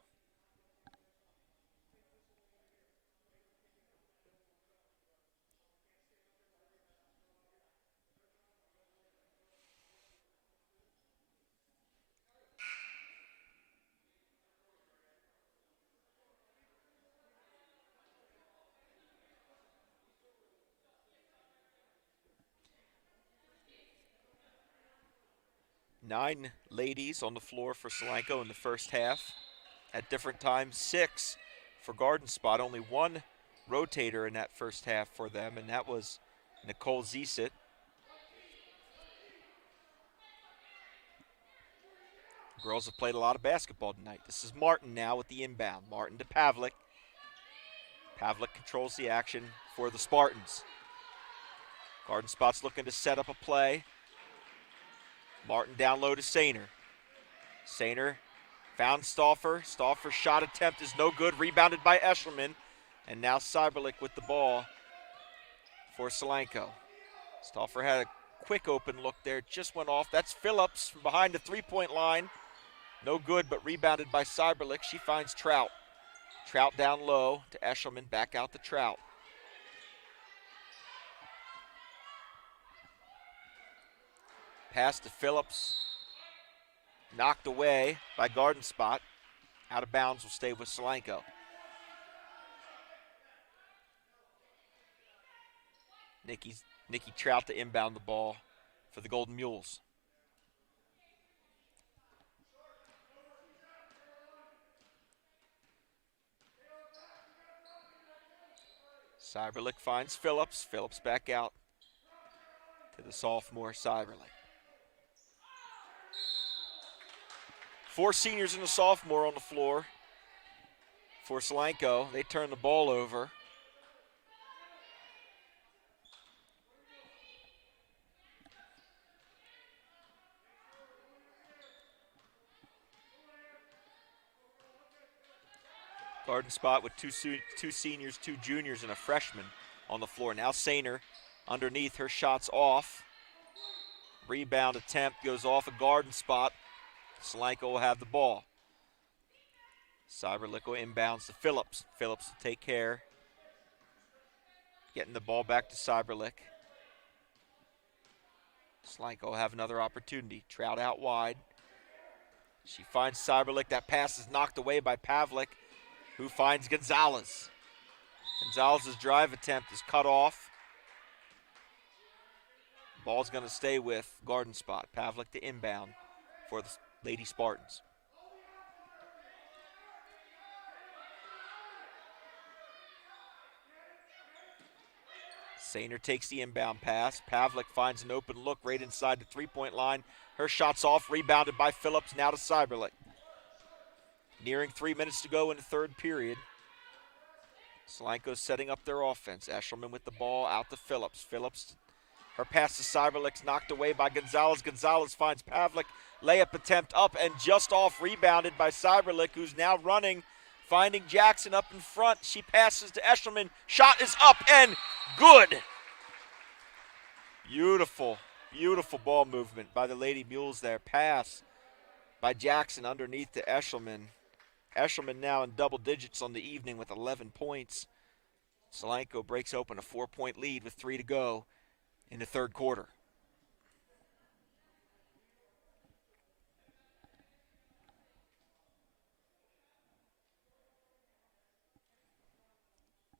Nine ladies on the floor for Solanco in the first half. At different times, 6 for Garden Spot. Only one rotator in that first half for them, and that was Nicole Ziesit. Girls have played a lot of basketball tonight. This is Martin now with the inbound. Martin to Pavlik. Pavlik controls the action for the Spartans. Garden Spot's looking to set up a play. Martin down low to Sainer. Sainer found Stauffer. Stauffer's shot attempt is no good. Rebounded by Eshelman. And now Cyberlick with the ball for Solanco. Stauffer had a quick open look there. Just went off. That's Phillips from behind the three-point line. No good, but rebounded by Cyberlick. She finds Trout. Trout down low to Eshelman. Back out to Trout. Pass to Phillips. Knocked away by Garden Spot. Out of bounds will stay with Solanco. Nikki Trout to inbound the ball for the Golden Mules. Cyberlick finds Phillips. Phillips back out to the sophomore Cyberlick. 4 seniors and a sophomore on the floor for Solanco. They turn the ball over. Garden Spot with two seniors, 2 juniors, and a freshman on the floor. Now Sainer underneath. Her shot's off. Rebound attempt goes off a Garden Spot. Solanco will have the ball. Cyberlick will inbounds to Phillips. Phillips will take care. Getting the ball back to Cyberlick. Solanco will have another opportunity. Trout out wide. She finds Cyberlick. That pass is knocked away by Pavlik, who finds Gonzalez. Gonzalez's drive attempt is cut off. Ball's going to stay with Garden Spot. Pavlik to inbound for the Lady Spartans. Sainer takes the inbound pass. Pavlik finds an open look right inside the three-point line. Her shot's off, rebounded by Phillips, now to Cyberlick. Nearing 3 minutes to go in the third period. Solanco's setting up their offense. Eshelman with the ball out to Phillips. Phillips, her pass to Cyberlick's knocked away by Gonzalez. Gonzalez finds Pavlik. Layup attempt up and just off, rebounded by Cyberlick, who's now running, finding Jackson up in front. She passes to Eshelman. Shot is up and good. Beautiful, beautiful ball movement by the Lady Mules there. Pass by Jackson underneath to Eshelman. Eshelman now in double digits on the evening with 11 points. Solanco breaks open a 4-point lead with 3 to go in the third quarter.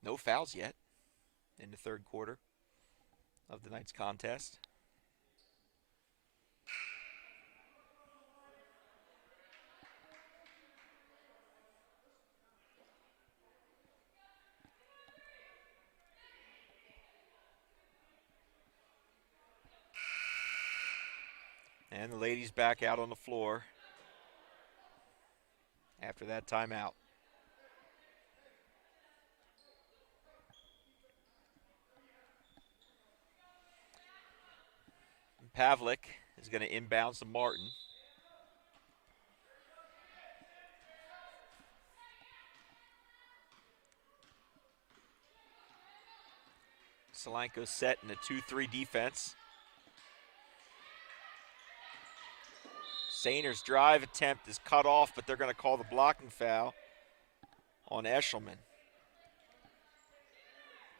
No fouls yet in the third quarter of the night's contest. And the ladies back out on the floor after that timeout. Pavlik is going to inbounds to Martin. Solanco set in a 2-3 defense. Sainer's drive attempt is cut off, but they're going to call the blocking foul on Eshelman.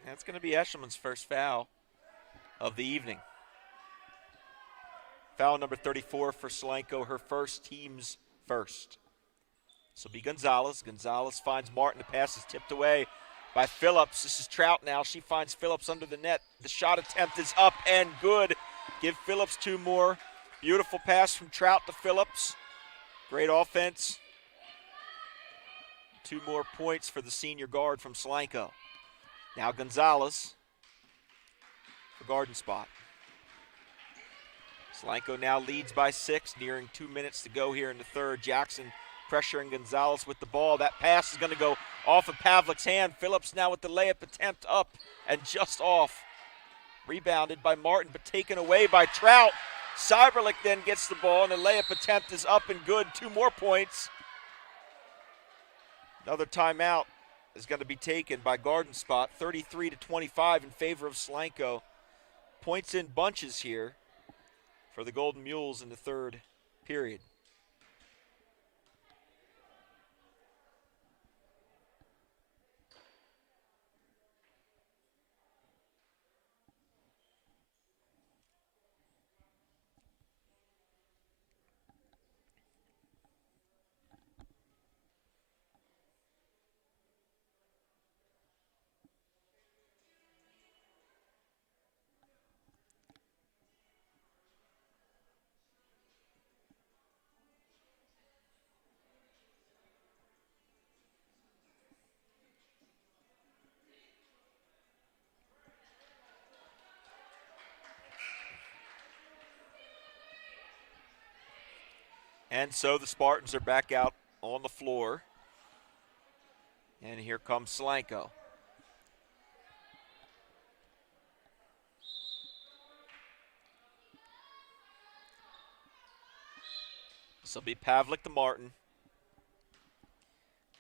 That's going to be Eshelman's first foul of the evening. Foul number 34 for Solanco, her first, team's first. This will be Gonzalez. Gonzalez finds Martin. The pass is tipped away by Phillips. This is Trout now. She finds Phillips under the net. The shot attempt is up and good. Give Phillips two more. Beautiful pass from Trout to Phillips. Great offense. 2 more points for the senior guard from Solanco. Now Gonzalez for Garden Spot. Solanco now leads by 6, nearing 2 minutes to go here in the third. Jackson pressuring Gonzalez with the ball. That pass is going to go off of Pavlik's hand. Phillips now with the layup attempt up and just off. Rebounded by Martin, but taken away by Trout. Cyberlick then gets the ball, and the layup attempt is up and good. 2 more points. Another timeout is going to be taken by Garden Spot. 33-25 in favor of Solanco. Points in bunches here for the Golden Mules in the third period. And so the Spartans are back out on the floor. And here comes Solanco. This will be Pavlik to Martin.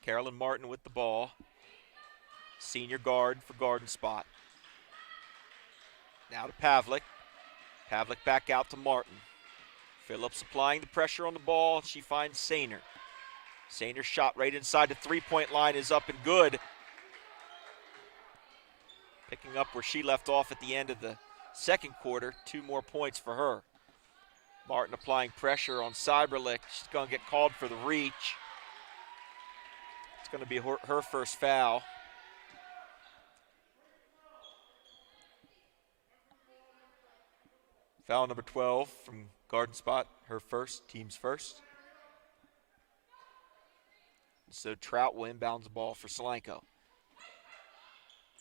Carolyn Martin with the ball. Senior guard for Garden Spot. Now to Pavlik. Pavlik back out to Martin. Phillips applying the pressure on the ball. She finds Sainer. Sainer's shot right inside the three-point line is up and good. Picking up where she left off at the end of the second quarter. 2 more points for her. Martin applying pressure on Cyberlick. She's going to get called for the reach. It's going to be her first foul. Foul number 12 from Garden Spot, her first, team's first. So Trout will inbound the ball for Solanco.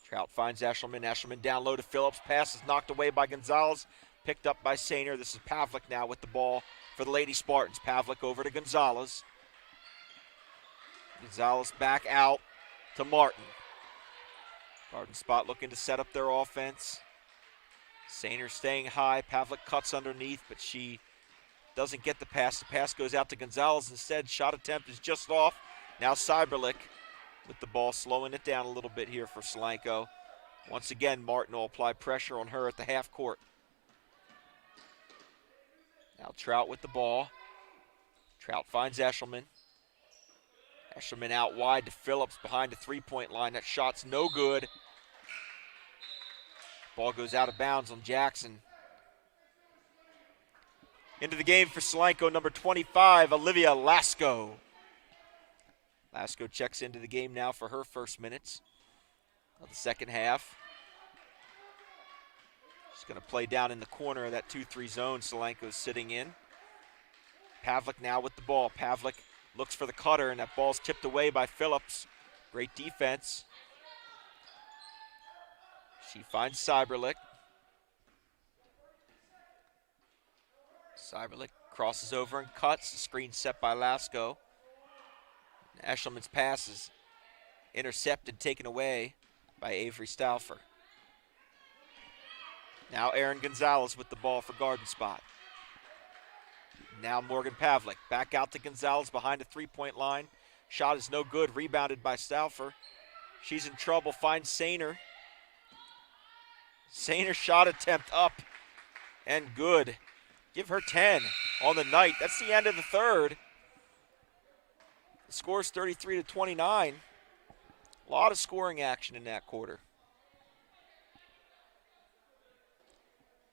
Trout finds Eshelman. Eshelman down low to Phillips. Pass is knocked away by Gonzalez. Picked up by Sainer. This is Pavlik now with the ball for the Lady Spartans. Pavlik over to Gonzalez. Gonzalez back out to Martin. Garden Spot looking to set up their offense. Sainer staying high. Pavlik cuts underneath, but she doesn't get the pass. The pass goes out to Gonzalez instead. Shot attempt is just off. Now Cyberlick with the ball, slowing it down a little bit here for Solanco. Once again, Martin will apply pressure on her at the half court. Now Trout with the ball. Trout finds Eshelman. Eshelman out wide to Phillips behind the three-point line. That shot's no good. Ball goes out of bounds on Jackson. Into the game for Solanco, number 25, Olivia Lasko. Lasko checks into the game now for her first minutes of the second half. She's going to play down in the corner of that 2-3 zone Solanco's sitting in. Pavlik now with the ball. Pavlik looks for the cutter, and that ball's tipped away by Phillips. Great defense. She finds Cyberlick. Cyberlick crosses over and cuts. The screen set by Lasko. Eshelman's pass is intercepted, taken away by Avery Stauffer. Now Aaron Gonzalez with the ball for Garden Spot. Now Morgan Pavlik back out to Gonzalez behind the three-point line. Shot is no good, rebounded by Stauffer. She's in trouble, finds Sainer. Sainer shot attempt up and good. Give her 10 on the night. That's the end of the third. The score is 33-29. A lot of scoring action in that quarter.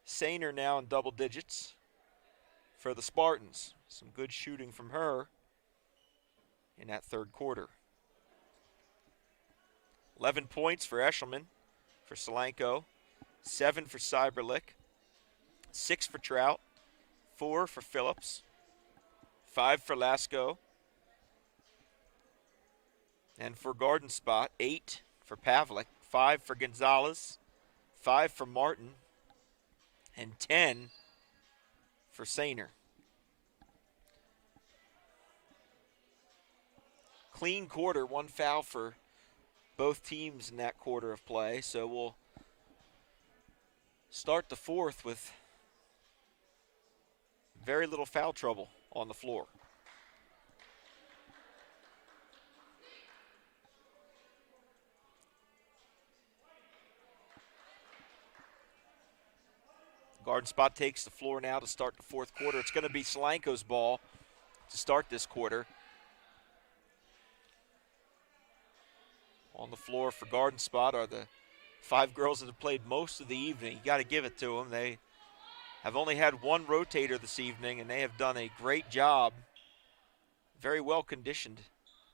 Sainer now in double digits for the Spartans. Some good shooting from her in that third quarter. 11 points for Eshelman, for Solanco, 7 for Cyberlick, 6 for Trout, 4 for Phillips, 5 for Lasco, and for Garden Spot, 8 for Pavlik, 5 for Gonzalez, 5 for Martin, and 10 for Sainer. Clean quarter, 1 foul for both teams in that quarter of play, so we'll start the fourth with very little foul trouble on the floor. Garden Spot takes the floor now to start the fourth quarter. It's going to be Solanco's ball to start this quarter. On the floor for Garden Spot are the 5 girls that have played most of the evening. You got to give it to them. They have only had 1 rotator this evening, and they have done a great job. Very well-conditioned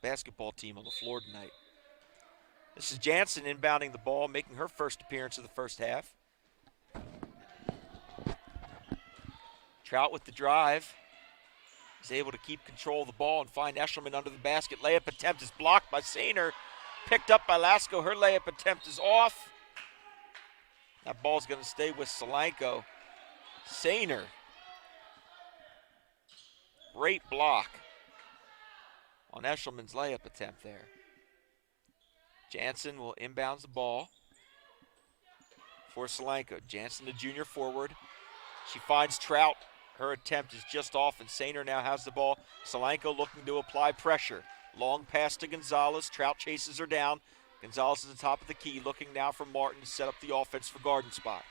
basketball team on the floor tonight. This is Jansen inbounding the ball, making her first appearance of the first half. Trout with the drive. Is able to keep control of the ball and find Eshelman under the basket. Layup attempt is blocked by Sainer. Picked up by Lasco. Her layup attempt is off. That ball's going to stay with Solanco. Sainer. Great block on Eshelman's layup attempt there. Jansen will inbounds the ball for Solanco. Jansen, the junior forward. She finds Trout. Her attempt is just off, and Sainer now has the ball. Solanco looking to apply pressure. Long pass to Gonzalez. Trout chases her down. Gonzalez is at the top of the key, looking now for Martin to set up the offense for Garden Spot.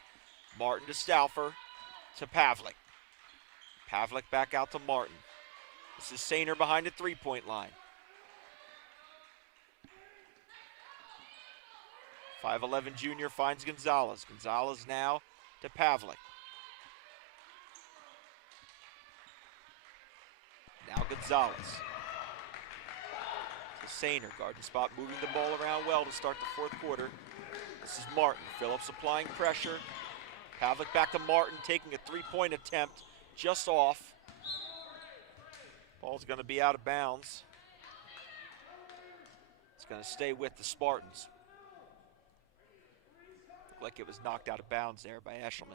Martin to Stauffer to Pavlik. Pavlik back out to Martin. This is Sainer behind the three-point line. 5'11 junior finds Gonzalez. Gonzalez now to Pavlik. Now Gonzalez. Sainer, Garden Spot moving the ball around well to start the fourth quarter. This is Martin. Phillips applying pressure. Pavlik back to Martin, taking a three-point attempt just off. Ball's going to be out of bounds. It's going to stay with the Spartans. Looked like it was knocked out of bounds there by Eshelman.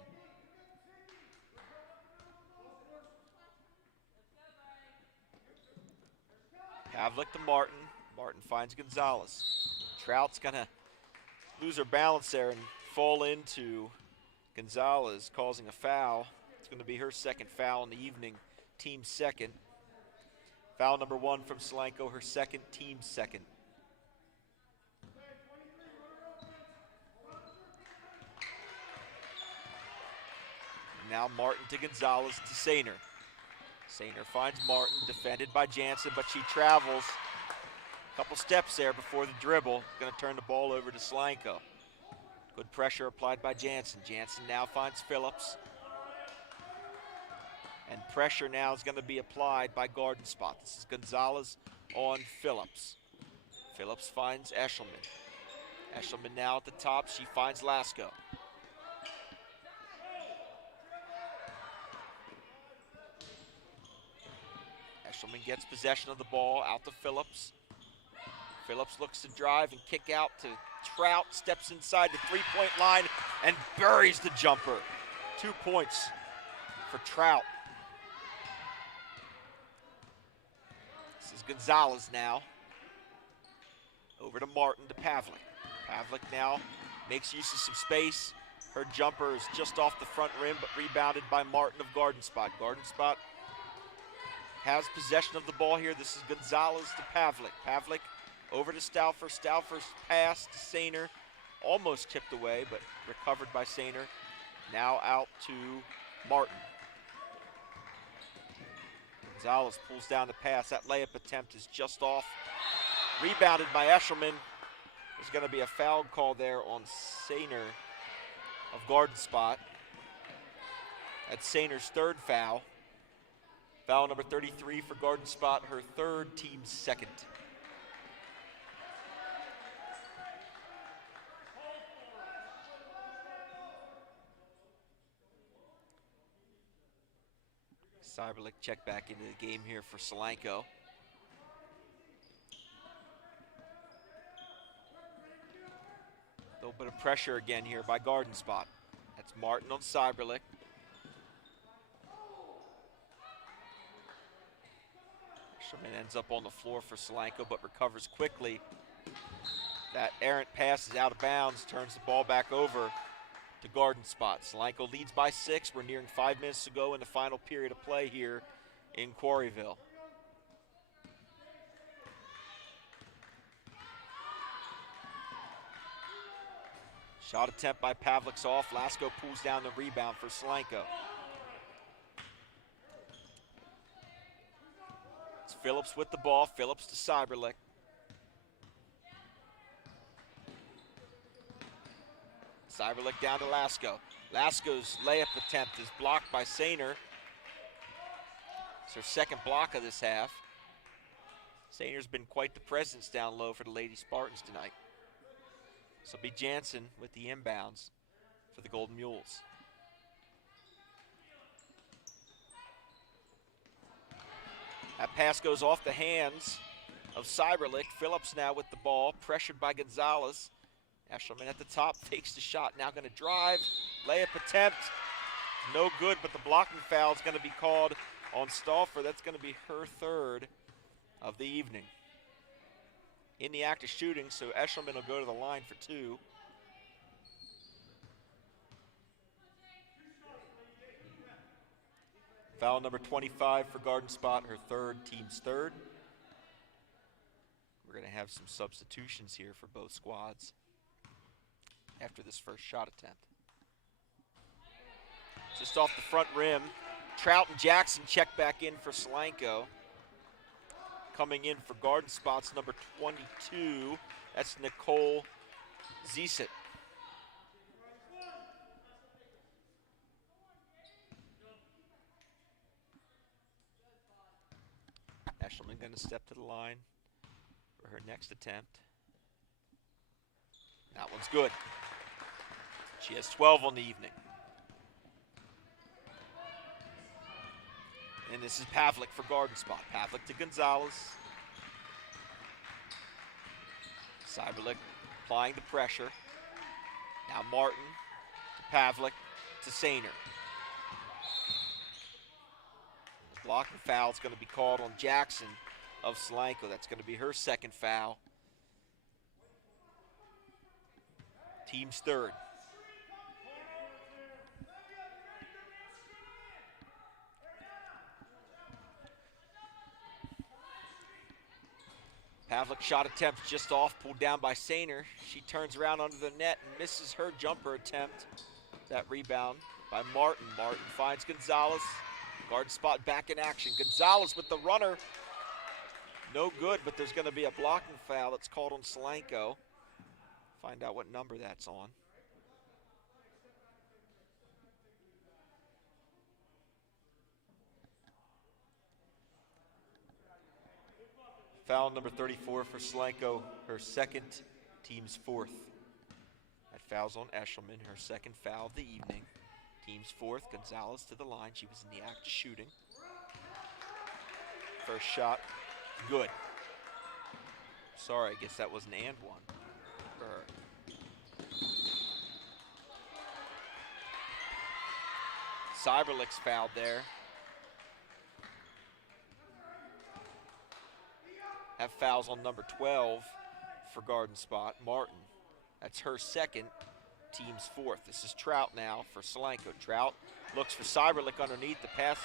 Pavlik to Martin. Martin finds Gonzalez. Trout's going to lose her balance there and fall into Gonzalez, causing a foul. It's going to be her second foul in the evening, team's second. Foul number 1 from Solanco, her second, team's second. Now Martin to Gonzalez to Sainer. Sainer finds Martin, defended by Jansen, but she travels. Couple steps there before the dribble. Going to turn the ball over to Solanco. Good pressure applied by Jansen. Jansen now finds Phillips. And pressure now is going to be applied by Garden Spot. This is Gonzalez on Phillips. Phillips finds Eshelman. Eshelman now at the top. She finds Lasco. Eshelman gets possession of the ball, out to Phillips. Phillips looks to drive and kick out to Trout, steps inside the three-point line and buries the jumper. 2 points for Trout. This is Gonzalez now. Over to Martin to Pavlik. Pavlik now makes use of some space. Her jumper is just off the front rim, but rebounded by Martin of Garden Spot. Garden Spot has possession of the ball here. This is Gonzalez to Pavlik. Pavlik over to Stauffer. Stauffer's pass to Sainer. Almost tipped away, but recovered by Sainer. Now out to Martin. Gonzalez pulls down the pass. That layup attempt is just off. Rebounded by Eshelman. There's going to be a foul call there on Sainer of Garden Spot. That's Sainer's third foul. Foul number 33 for Garden Spot, her third, team's second. Cyberlick check back into the game here for Solanco. A little bit of pressure again here by Garden Spot. That's Martin on Cyberlick. Sherman ends up on the floor for Solanco, but recovers quickly. That errant pass is out of bounds, turns the ball back over to Garden Spot. Solanco leads by 6. We're nearing 5 minutes to go in the final period of play here in Quarryville. Shot attempt by Pavlik's off. Lasko pulls down the rebound for Solanco. It's Phillips with the ball. Phillips to Cyberlick. Cyberlick down to Lasko. Lasko's layup attempt is blocked by Sainer. It's her second block of this half. Sainer's been quite the presence down low for the Lady Spartans tonight. So be Jansen with the inbounds for the Golden Mules. That pass goes off the hands of Cyberlick. Phillips now with the ball, pressured by Gonzalez. Eshelman at the top, takes the shot, now going to drive. Layup attempt, no good, but the blocking foul is going to be called on Stauffer. That's going to be her third of the evening. In the act of shooting, so Eshelman will go to the line for 2. Foul number 25 for Garden Spot, her third, team's third. We're going to have some substitutions here for both squads after this first shot attempt. Just off the front rim, Trout and Jackson check back in for Solanco. Coming in for Garden Spot's number 22, that's Nicole Ziesit. Eshelman going to step to the line for her next attempt. That one's good. She has 12 on the evening. And this is Pavlik for Garden Spot. Pavlik to Gonzalez. Cyberlick applying the pressure. Now Martin to Pavlik to Sainer. The blocking foul is going to be called on Jackson of Solanco. That's going to be her second foul. Team's third. Pavlik shot attempt just off, pulled down by Sainer. She turns around under the net and misses her jumper attempt. That rebound by Martin. Martin finds Gonzalez. Garden Spot back in action. Gonzalez with the runner. No good, but there's going to be a blocking foul that's called on Solanco. Find out what number that's on. Foul number 34 for Solanco, her second, team's fourth. That foul's on Eshelman, her second foul of the evening. Team's fourth. Gonzalez to the line. She was in the act of shooting. First shot, good. Sorry, I guess that was an and one for her. Cyberlick's fouled there. That foul's on number 12 for Garden Spot, Martin. That's her second, team's fourth. This is Trout now for Solanco. Trout looks for Cyberlick underneath. The pass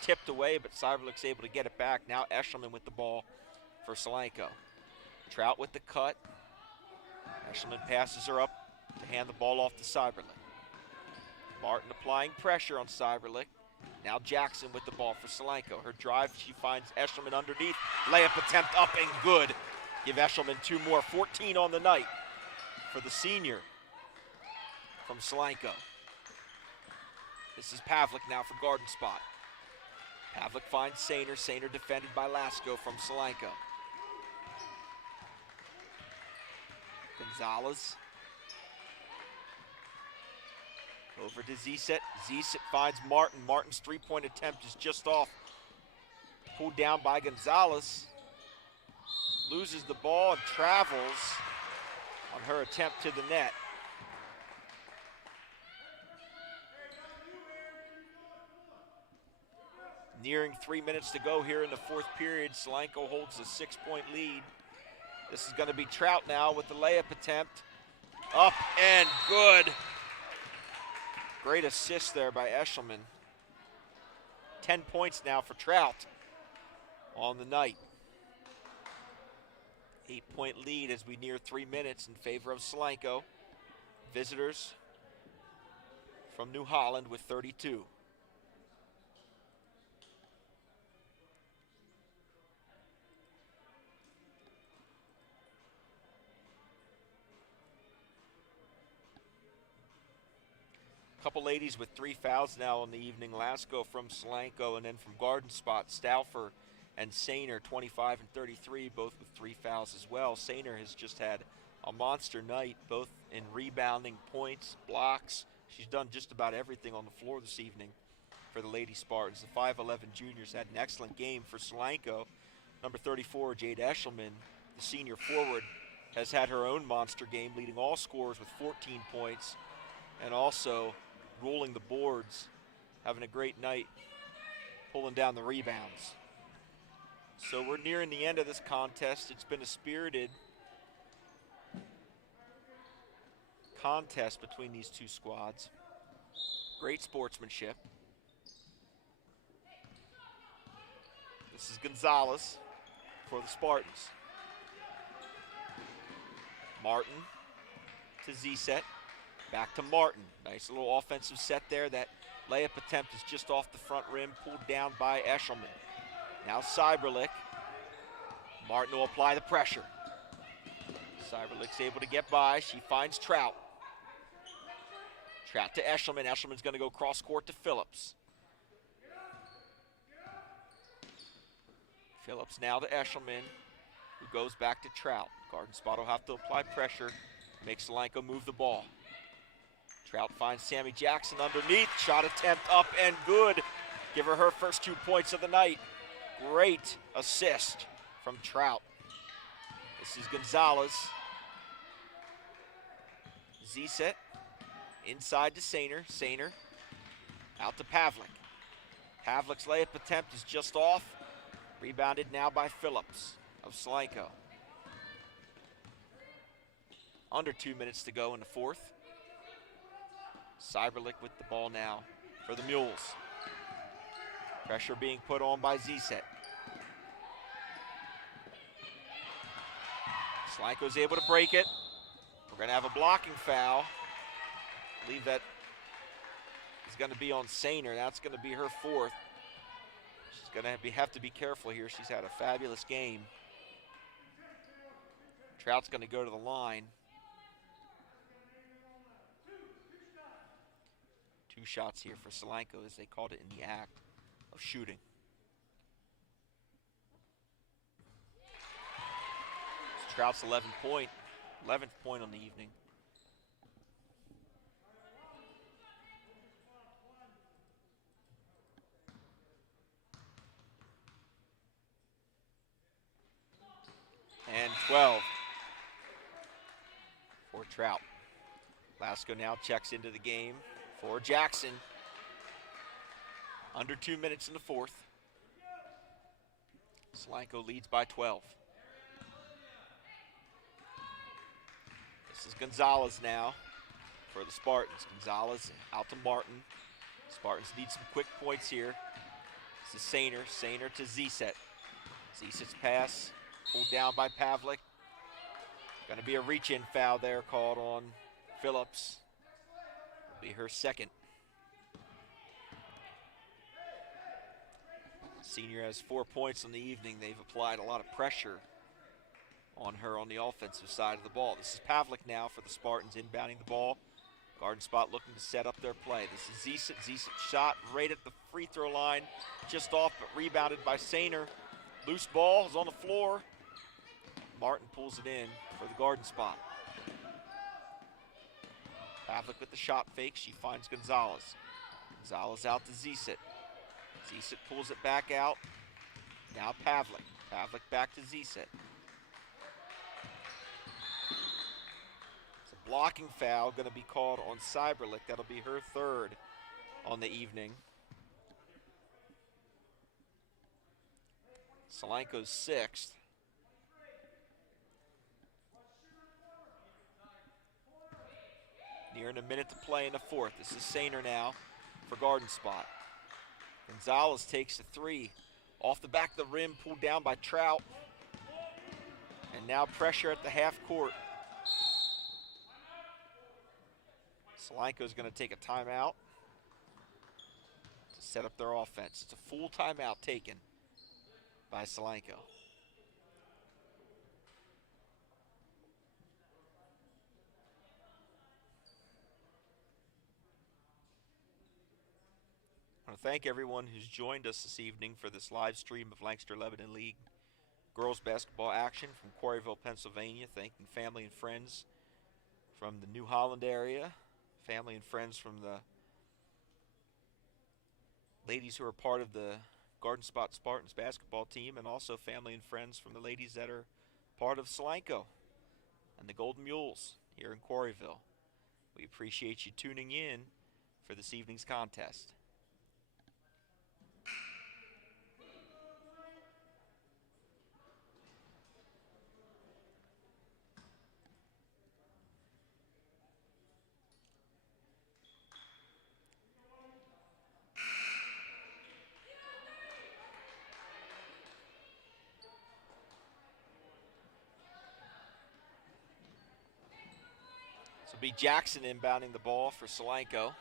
tipped away, but Cyberlick's able to get it back. Now Eshelman with the ball for Solanco. Trout with the cut. Eshelman passes her up to hand the ball off to Cyberlick. Martin applying pressure on Cyberlick. Now Jackson with the ball for Solanco. Her drive, she finds Eshelman underneath. Layup attempt up and good. Give Eshelman 2 more. 14 on the night for the senior from Solanco. This is Pavlik now for garden spot. Pavlik finds Sainer. Sainer defended by Lasko from Solanco. Gonzalez. Over to Zset. Zset finds Martin. Martin's three-point attempt is just off. Pulled down by Gonzalez. Loses the ball and travels on her attempt to the net. Nearing 3 minutes to go here in the fourth period. Solanco holds a 6-point lead. This is going to be Trout now with the layup attempt. Up and good. Great assist there by Eshelman. 10 points now for Trout on the night. 8-point lead as we near 3 minutes in favor of Solanco. Visitors from New Holland with 32. Couple ladies with 3 fouls now on the evening. Lasko from Solanco, and then from garden spot, Stauffer and Sainer, 25 and 33, both with 3 fouls as well. Sainer has just had a monster night, both in rebounding, points, blocks. She's done just about everything on the floor this evening for the Lady Spartans. The 5'11 juniors had an excellent game for Solanco. Number 34, Jade Eshelman, the senior forward, has had her own monster game, leading all scorers with 14 points, and also ruling the boards, having a great night, pulling down the rebounds. So we're nearing the end of this contest. It's been a spirited contest between these two squads. Great sportsmanship. This is Gonzalez for the Spartans. Martin to Zset. Back to Martin. Nice little offensive set there. That layup attempt is just off the front rim, pulled down by Eshelman. Now Cyberlick. Martin will apply the pressure. Cyberlick's able to get by. She finds Trout. Trout to Eshelman. Eshelman's going to go cross court to Phillips. Phillips now to Eshelman, who goes back to Trout. Garden spot will have to apply pressure. Makes Solanco move the ball. Trout finds Sammy Jackson underneath. Shot attempt up and good. Give her first 2 points of the night. Great assist from Trout. This is Gonzalez. Zset inside to Sainer. Sainer out to Pavlik. Pavlik's layup attempt is just off. Rebounded now by Phillips of Solanco. Under 2 minutes to go in the fourth. Cyberlick with the ball now for the Mules. Pressure being put on by Zset. Solanco's able to break it. We're going to have a blocking foul. I believe that is going to be on Sainer. That's going to be her fourth. She's going to have to be careful here. She's had a fabulous game. Trout's going to go to the line. 2 shots here for Solanco as they called it in the act of shooting. It's Trout's 11th point on the evening. And 12 for Trout. Lasko now checks into the game for Jackson. Under 2 minutes in the fourth. Solanco leads by 12. This is Gonzalez now for the Spartans. Gonzalez out to Martin. Spartans need some quick points here. This is Sainer. Sainer to Zset. Zset's pass pulled down by Pavlik. Going to be a reach-in foul there called on Phillips. Be her second. Senior has 4 points on the evening. They've applied a lot of pressure on her on the offensive side of the ball. This is Pavlik now for the Spartans inbounding the ball. Garden spot looking to set up their play. This is Zisat. Zisat shot right at the free throw line. Just off, but rebounded by Sainer. Loose ball is on the floor. Martin pulls it in for the Garden spot. Pavlik with the shot fake. She finds Gonzalez. Gonzalez out to Zisat. Zisat pulls it back out. Now Pavlik. Pavlik back to Zisat. It's a blocking foul going to be called on Cyberlick. That'll be her third on the evening. Solanco's sixth. Nearing a minute to play in the fourth. This is Sainer now for Garden spot. Gonzalez takes the three. Off the back of the rim, pulled down by Trout. And now pressure at the half court. Solanco's going to take a timeout to set up their offense. It's a full timeout taken by Solanco. I want to thank everyone who's joined us this evening for this live stream of Lancaster-Lebanon League girls basketball action from Quarryville, Pennsylvania. Thanking family and friends from the New Holland area, family and friends from the ladies who are part of the Garden Spot Spartans basketball team, and also family and friends from the ladies that are part of Solanco and the Golden Mules here in Quarryville. We appreciate you tuning in for this evening's contest. This will be Jackson inbounding the ball for Solanco.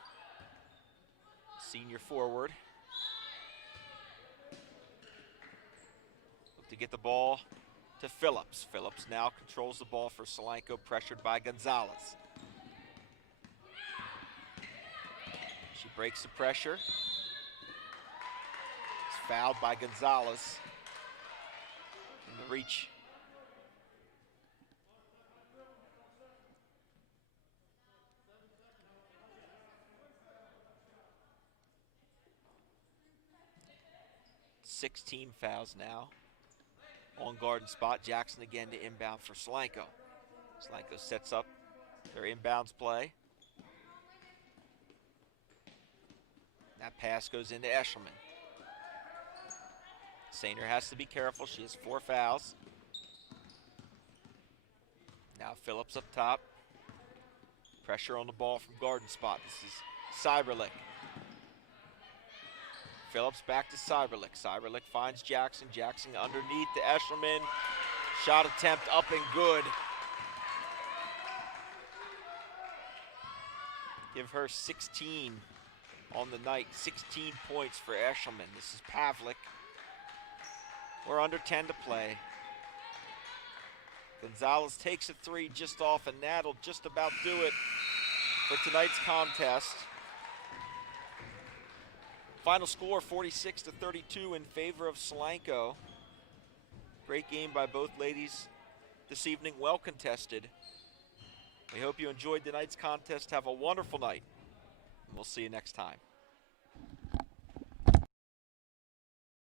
Senior forward. Look to get the ball to Phillips. Phillips now controls the ball for Solanco, pressured by Gonzalez. She breaks the pressure. It's fouled by Gonzalez in the reach. $16 fouls now on Garden spot. Jackson again to inbound for Solanco. Solanco sets up their inbounds play. That pass goes into Eshelman. Sainer has to be careful. She has 4 fouls. Now Phillips up top. Pressure on the ball from Garden spot. This is Cyberlick. Phillips back to Cyberlick. Cyberlick finds Jackson. Jackson underneath to Eshelman. Shot attempt up and good. Give her 16 on the night. 16 points for Eshelman. This is Pavlik. We're under 10 to play. Gonzalez takes a 3 just off, and that'll just about do it for tonight's contest. Final score 46-32 in favor of Solanco. Great game by both ladies this evening, well contested. We hope you enjoyed tonight's contest. Have a wonderful night, and we'll see you next time.